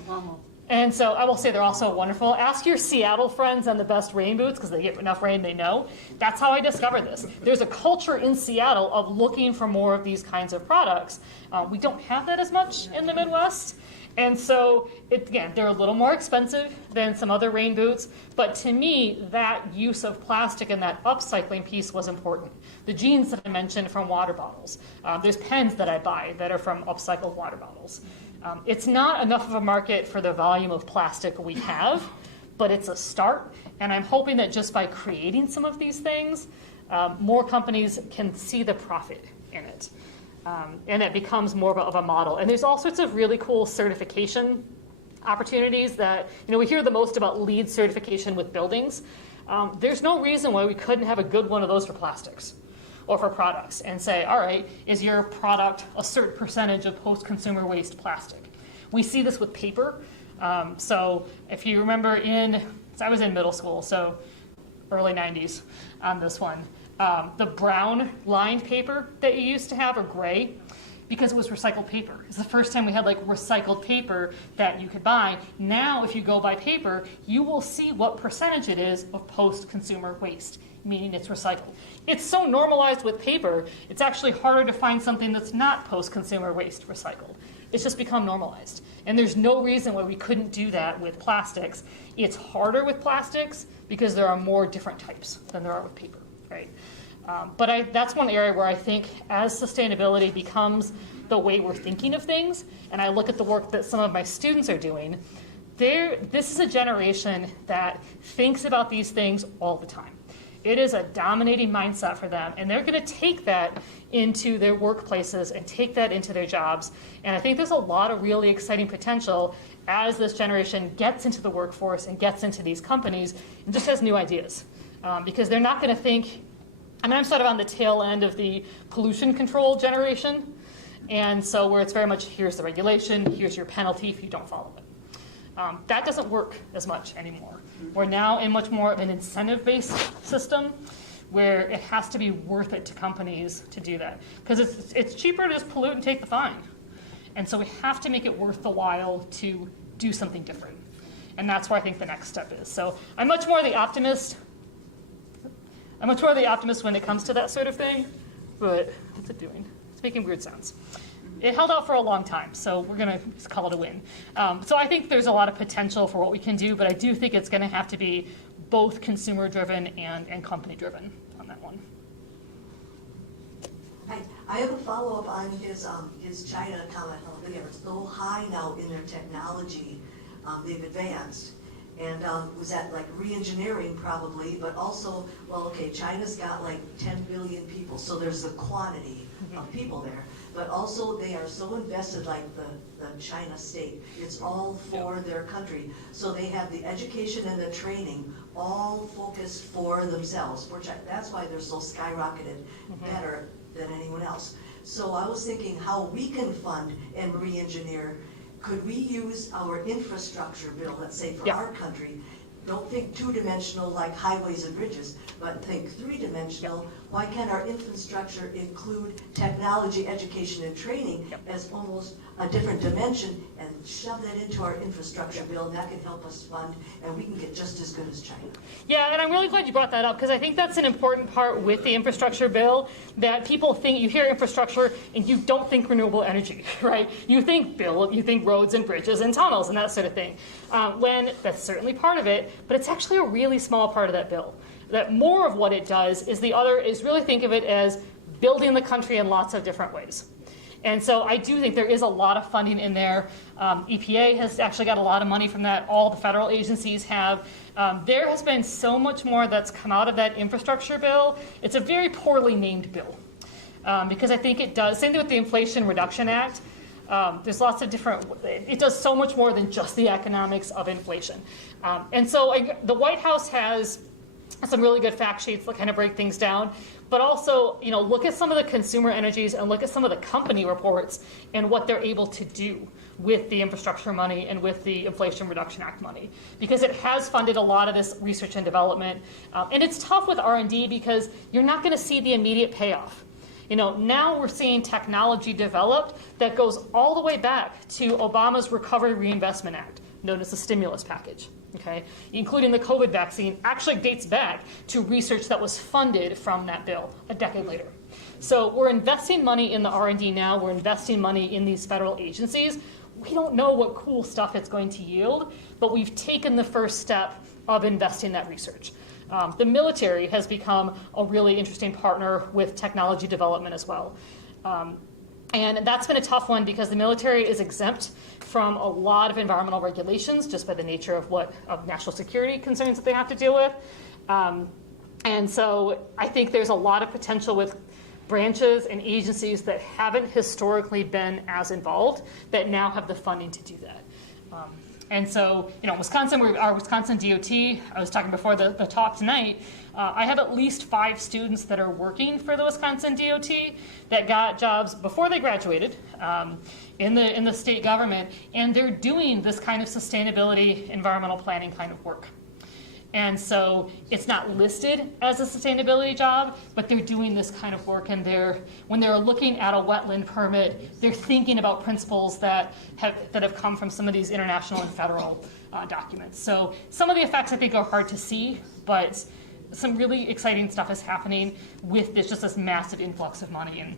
Wow. And so I will say they're also wonderful. Ask your Seattle friends on the best rain boots because they get enough rain, they know. That's how I discovered this. There's a culture in Seattle of looking for more of these kinds of products. We don't have that as much in the Midwest. And so, again, they're a little more expensive than some other rain boots. But to me, that use of plastic and that upcycling piece was important. The jeans that I mentioned from water bottles. There's pens that I buy that are from upcycled water bottles. It's not enough of a market for the volume of plastic we have, but it's a start. And I'm hoping that just by creating some of these things, more companies can see the profit in it. And it becomes more of a model. And there's all sorts of really cool certification opportunities that, we hear the most about LEED certification with buildings. There's no reason why we couldn't have a good one of those for plastics or for products and say, all right, is your product a certain percentage of post-consumer waste plastic? We see this with paper. So if you remember I was in middle school, so early 90s on this one. The brown lined paper that you used to have, or gray, because it was recycled paper. It's the first time we had recycled paper that you could buy. Now, if you go buy paper, you will see what percentage it is of post-consumer waste, meaning it's recycled. It's so normalized with paper, it's actually harder to find something that's not post-consumer waste recycled. It's just become normalized. And there's no reason why we couldn't do that with plastics. It's harder with plastics because there are more different types than there are with paper, right? But that's one area where I think as sustainability becomes the way we're thinking of things, and I look at the work that some of my students are doing, this is a generation that thinks about these things all the time. It is a dominating mindset for them, and they're going to take that into their workplaces and take that into their jobs. And I think there's a lot of really exciting potential as this generation gets into the workforce and gets into these companies and just has new ideas. Because they're not going to think, I'm sort of on the tail end of the pollution control generation. And so where it's very much, here's the regulation, here's your penalty if you don't follow it. That doesn't work as much anymore. We're now in much more of an incentive-based system where it has to be worth it to companies to do that. Because it's cheaper to just pollute and take the fine. And so we have to make it worth the while to do something different. And that's where I think the next step is. So I'm much more the optimist. I'm much more the optimist when it comes to that sort of thing. But what's it doing? It's making weird sounds. It held out for a long time, so we're going to call it a win. So I think there's a lot of potential for what we can do, but I do think it's going to have to be both consumer-driven and company-driven on that one. I have a follow-up on his China comment. They are so high now in their technology. They've advanced. And was that re-engineering probably, but also, China's got 10 billion people, so there's the quantity of people there. But also they are so invested, like the China state. It's all for their country. So they have the education and the training all focused for themselves. For China. That's why they're so skyrocketed better than anyone else. So I was thinking how we can fund and re-engineer. Could we use our infrastructure bill, let's say for our country, don't think two-dimensional like highways and bridges, but think three-dimensional. Why can't our infrastructure include technology, education, and training as almost a different dimension and shove that into our infrastructure bill, and that can help us fund, and we can get just as good as China. Yeah, and I'm really glad you brought that up because I think that's an important part with the infrastructure bill, that people think, you hear infrastructure and you don't think renewable energy, right? You think roads and bridges and tunnels and that sort of thing. When that's certainly part of it, but it's actually a really small part of that bill. That more of what it does is really think of it as building the country in lots of different ways. And so I do think there is a lot of funding in there. EPA has actually got a lot of money from that. All the federal agencies have. There has been so much more that's come out of that infrastructure bill. It's a very poorly named bill because I think it does. Same thing with the Inflation Reduction Act. There's lots of different, it does so much more than just the economics of inflation. And so the White House has some really good fact sheets that kind of break things down. But also, look at some of the consumer energies and look at some of the company reports and what they're able to do with the infrastructure money and with the Inflation Reduction Act money. Because it has funded a lot of this research and development. And it's tough with R&D because you're not going to see the immediate payoff. Now we're seeing technology developed that goes all the way back to Obama's Recovery Reinvestment Act, known as the stimulus package. Okay, including the COVID vaccine, actually dates back to research that was funded from that bill a decade later. So we're investing money in the R&D now. We're investing money in these federal agencies. We don't know what cool stuff it's going to yield, but we've taken the first step of investing that research. The military has become a really interesting partner with technology development as well. And that's been a tough one because the military is exempt from a lot of environmental regulations just by the nature of national security concerns that they have to deal with. And so I think there's a lot of potential with branches and agencies that haven't historically been as involved that now have the funding to do that. And so, Wisconsin, our Wisconsin DOT, I was talking before the talk tonight, I have at least 5 students that are working for the Wisconsin DOT that got jobs before they graduated in the state government, and they're doing this kind of sustainability, environmental planning kind of work. And so it's not listed as a sustainability job, but they're doing this kind of work, and when they're looking at a wetland permit, they're thinking about principles that have come from some of these international and federal documents. So some of the effects I think are hard to see, but some really exciting stuff is happening with this massive influx of money. And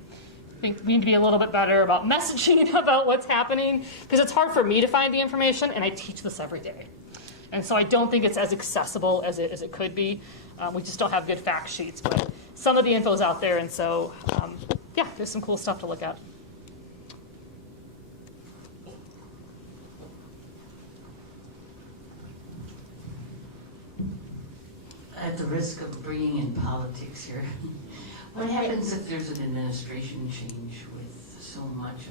I think we need to be a little bit better about messaging about what's happening, because it's hard for me to find the information, and I teach this every day. And so I don't think it's as accessible as it could be. We just don't have good fact sheets, but some of the info is out there, and so there's some cool stuff to look at. At the risk of bringing in politics here, what happens if there's an administration change with so much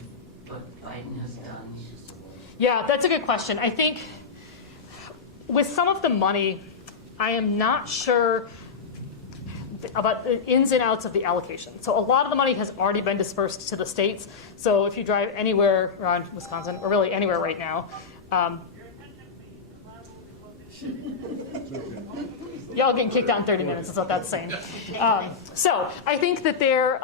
of what Biden has done? Yeah, that's a good question. I think with some of the money, I am not sure about the ins and outs of the allocation. So a lot of the money has already been dispersed to the states. So if you drive anywhere around Wisconsin, or really anywhere right now, y'all getting kicked out in 30 minutes is what that's saying. So I think that there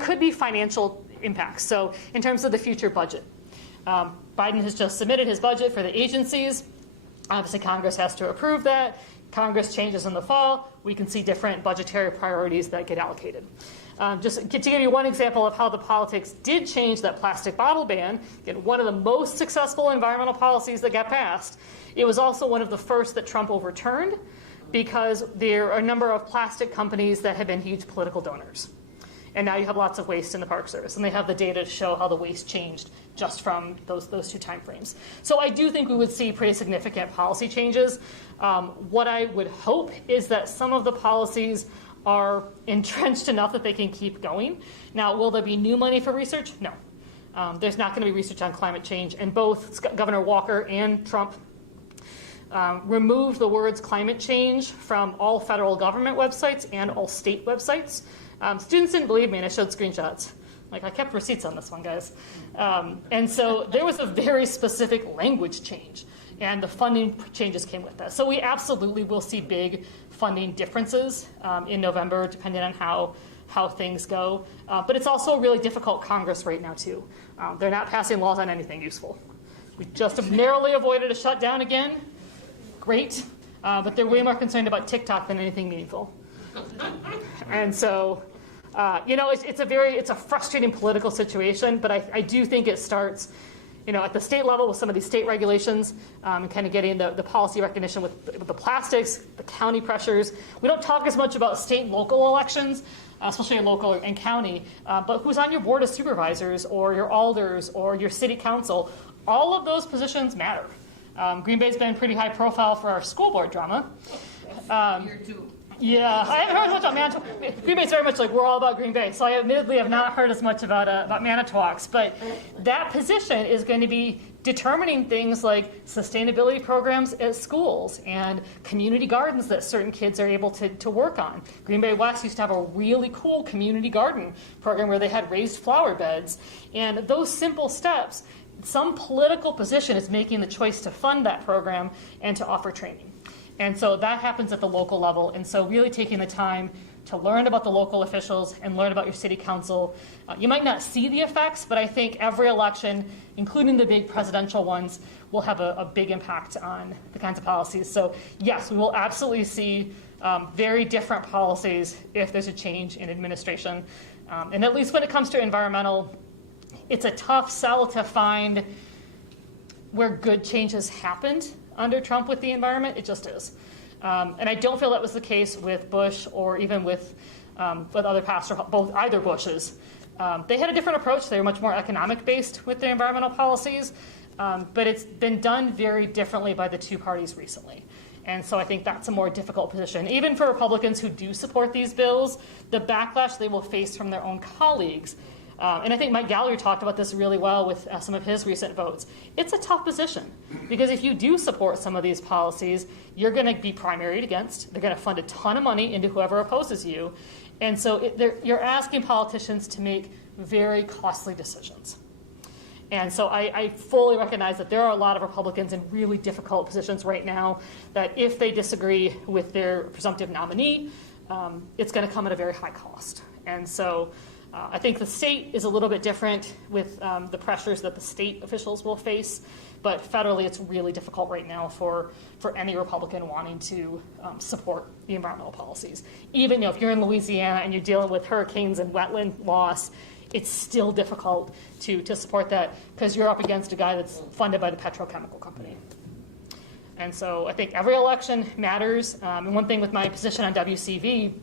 could be financial impacts. So in terms of the future budget, Biden has just submitted his budget for the agencies. Obviously, Congress has to approve that. Congress changes in the fall. We can see different budgetary priorities that get allocated. Just to give you one example of how the politics did change that plastic bottle ban, again, one of the most successful environmental policies that got passed, it was also one of the first that Trump overturned because there are a number of plastic companies that have been huge political donors. And now you have lots of waste in the Park Service, and they have the data to show how the waste changed just from those 2 timeframes. So I do think we would see pretty significant policy changes. What I would hope is that some of the policies are entrenched enough that they can keep going. Now, will there be new money for research? No. There's not going to be research on climate change, and both Governor Walker and Trump removed the words climate change from all federal government websites and all state websites. Students didn't believe me, and I showed screenshots. I kept receipts on this one, guys. And so there was a very specific language change, and the funding changes came with that. So we absolutely will see big funding differences in November, depending on how things go. But it's also a really difficult Congress right now, too. They're not passing laws on anything useful. We just have narrowly avoided a shutdown again. Great. But they're way more concerned about TikTok than anything meaningful. And so, it's a frustrating political situation, but I do think it starts, at the state level with some of these state regulations and kind of getting the policy recognition with the plastics, the county pressures. We don't talk as much about state and local elections, especially local and county, but who's on your board of supervisors or your alders or your city council, all of those positions matter. Green Bay's been pretty high profile for our school board drama. Here too. Yeah, I haven't heard as much about Manitowoc. Green Bay's very much we're all about Green Bay, so I admittedly have not heard as much about Manitowoc's. But that position is going to be determining things like sustainability programs at schools and community gardens that certain kids are able to work on. Green Bay West used to have a really cool community garden program where they had raised flower beds. And those simple steps, some political position is making the choice to fund that program and to offer training. And so that happens at the local level. And so really taking the time to learn about the local officials and learn about your city council. You might not see the effects, but I think every election, including the big presidential ones, will have a big impact on the kinds of policies. So yes, we will absolutely see very different policies if there's a change in administration. And at least when it comes to environmental, it's a tough sell to find where good changes happened under Trump with the environment. It just is. And I don't feel that was the case with Bush or even with other past or either Bushes. They had a different approach. They were much more economic-based with their environmental policies, but it's been done very differently by the two parties recently. And so I think that's a more difficult position. Even for Republicans who do support these bills, the backlash they will face from their own colleagues. And I think Mike Gallagher talked about this really well with some of his recent votes. It's a tough position because if you do support some of these policies, you're going to be primaried against. They're going to fund a ton of money into whoever opposes you. And so you're asking politicians to make very costly decisions. And so I fully recognize that there are a lot of Republicans in really difficult positions right now that if they disagree with their presumptive nominee, it's going to come at a very high cost. And so I think the state is a little bit different with the pressures that the state officials will face, but federally it's really difficult right now for any Republican wanting to support the environmental policies. Even if you're in Louisiana and you're dealing with hurricanes and wetland loss, it's still difficult to support that because you're up against a guy that's funded by the petrochemical company. And so I think every election matters. And one thing with my position on WCV,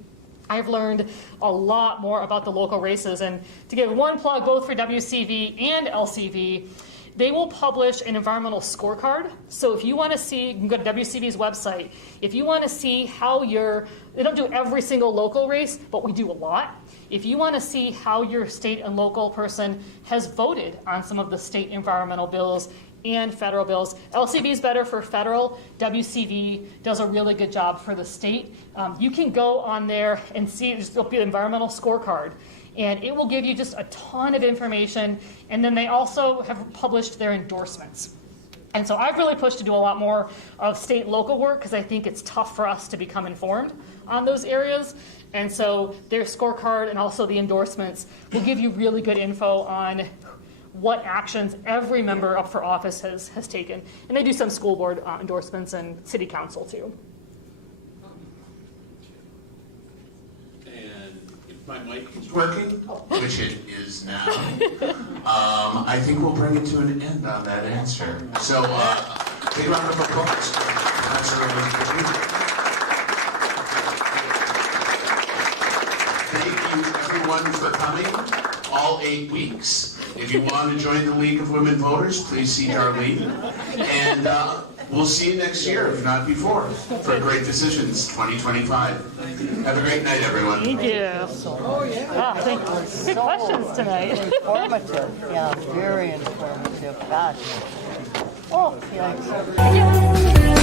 I've learned a lot more about the local races. And to give one plug both for WCV and LCV, they will publish an environmental scorecard. So if you want to see, you can go to WCV's website. If you want to see how they don't do every single local race, but we do a lot. If you want to see how your state and local person has voted on some of the state environmental bills and federal bills, LCV is better for federal. WCV does a really good job for the state. You can go on there and see, just go to the environmental scorecard, and it will give you just a ton of information. And then they also have published their endorsements. And so I've really pushed to do a lot more of state and local work because I think it's tough for us to become informed on those areas. And so their scorecard and also the endorsements will give you really good info on what actions every member up for office has taken. And they do some school board endorsements and city council too. And if my mic is working, which it is now, I think we'll bring it to an end on that answer. So, big round of applause. Thank you everyone for coming all 8 weeks. If you want to join the League of Women Voters, please see Darlene. And we'll see you next year, if not before, for Great Decisions 2025. Have a great night, everyone. Thank you. Oh, yeah. Thank you. Good questions tonight. Informative. Yeah, very informative. Gosh. Oh, yeah.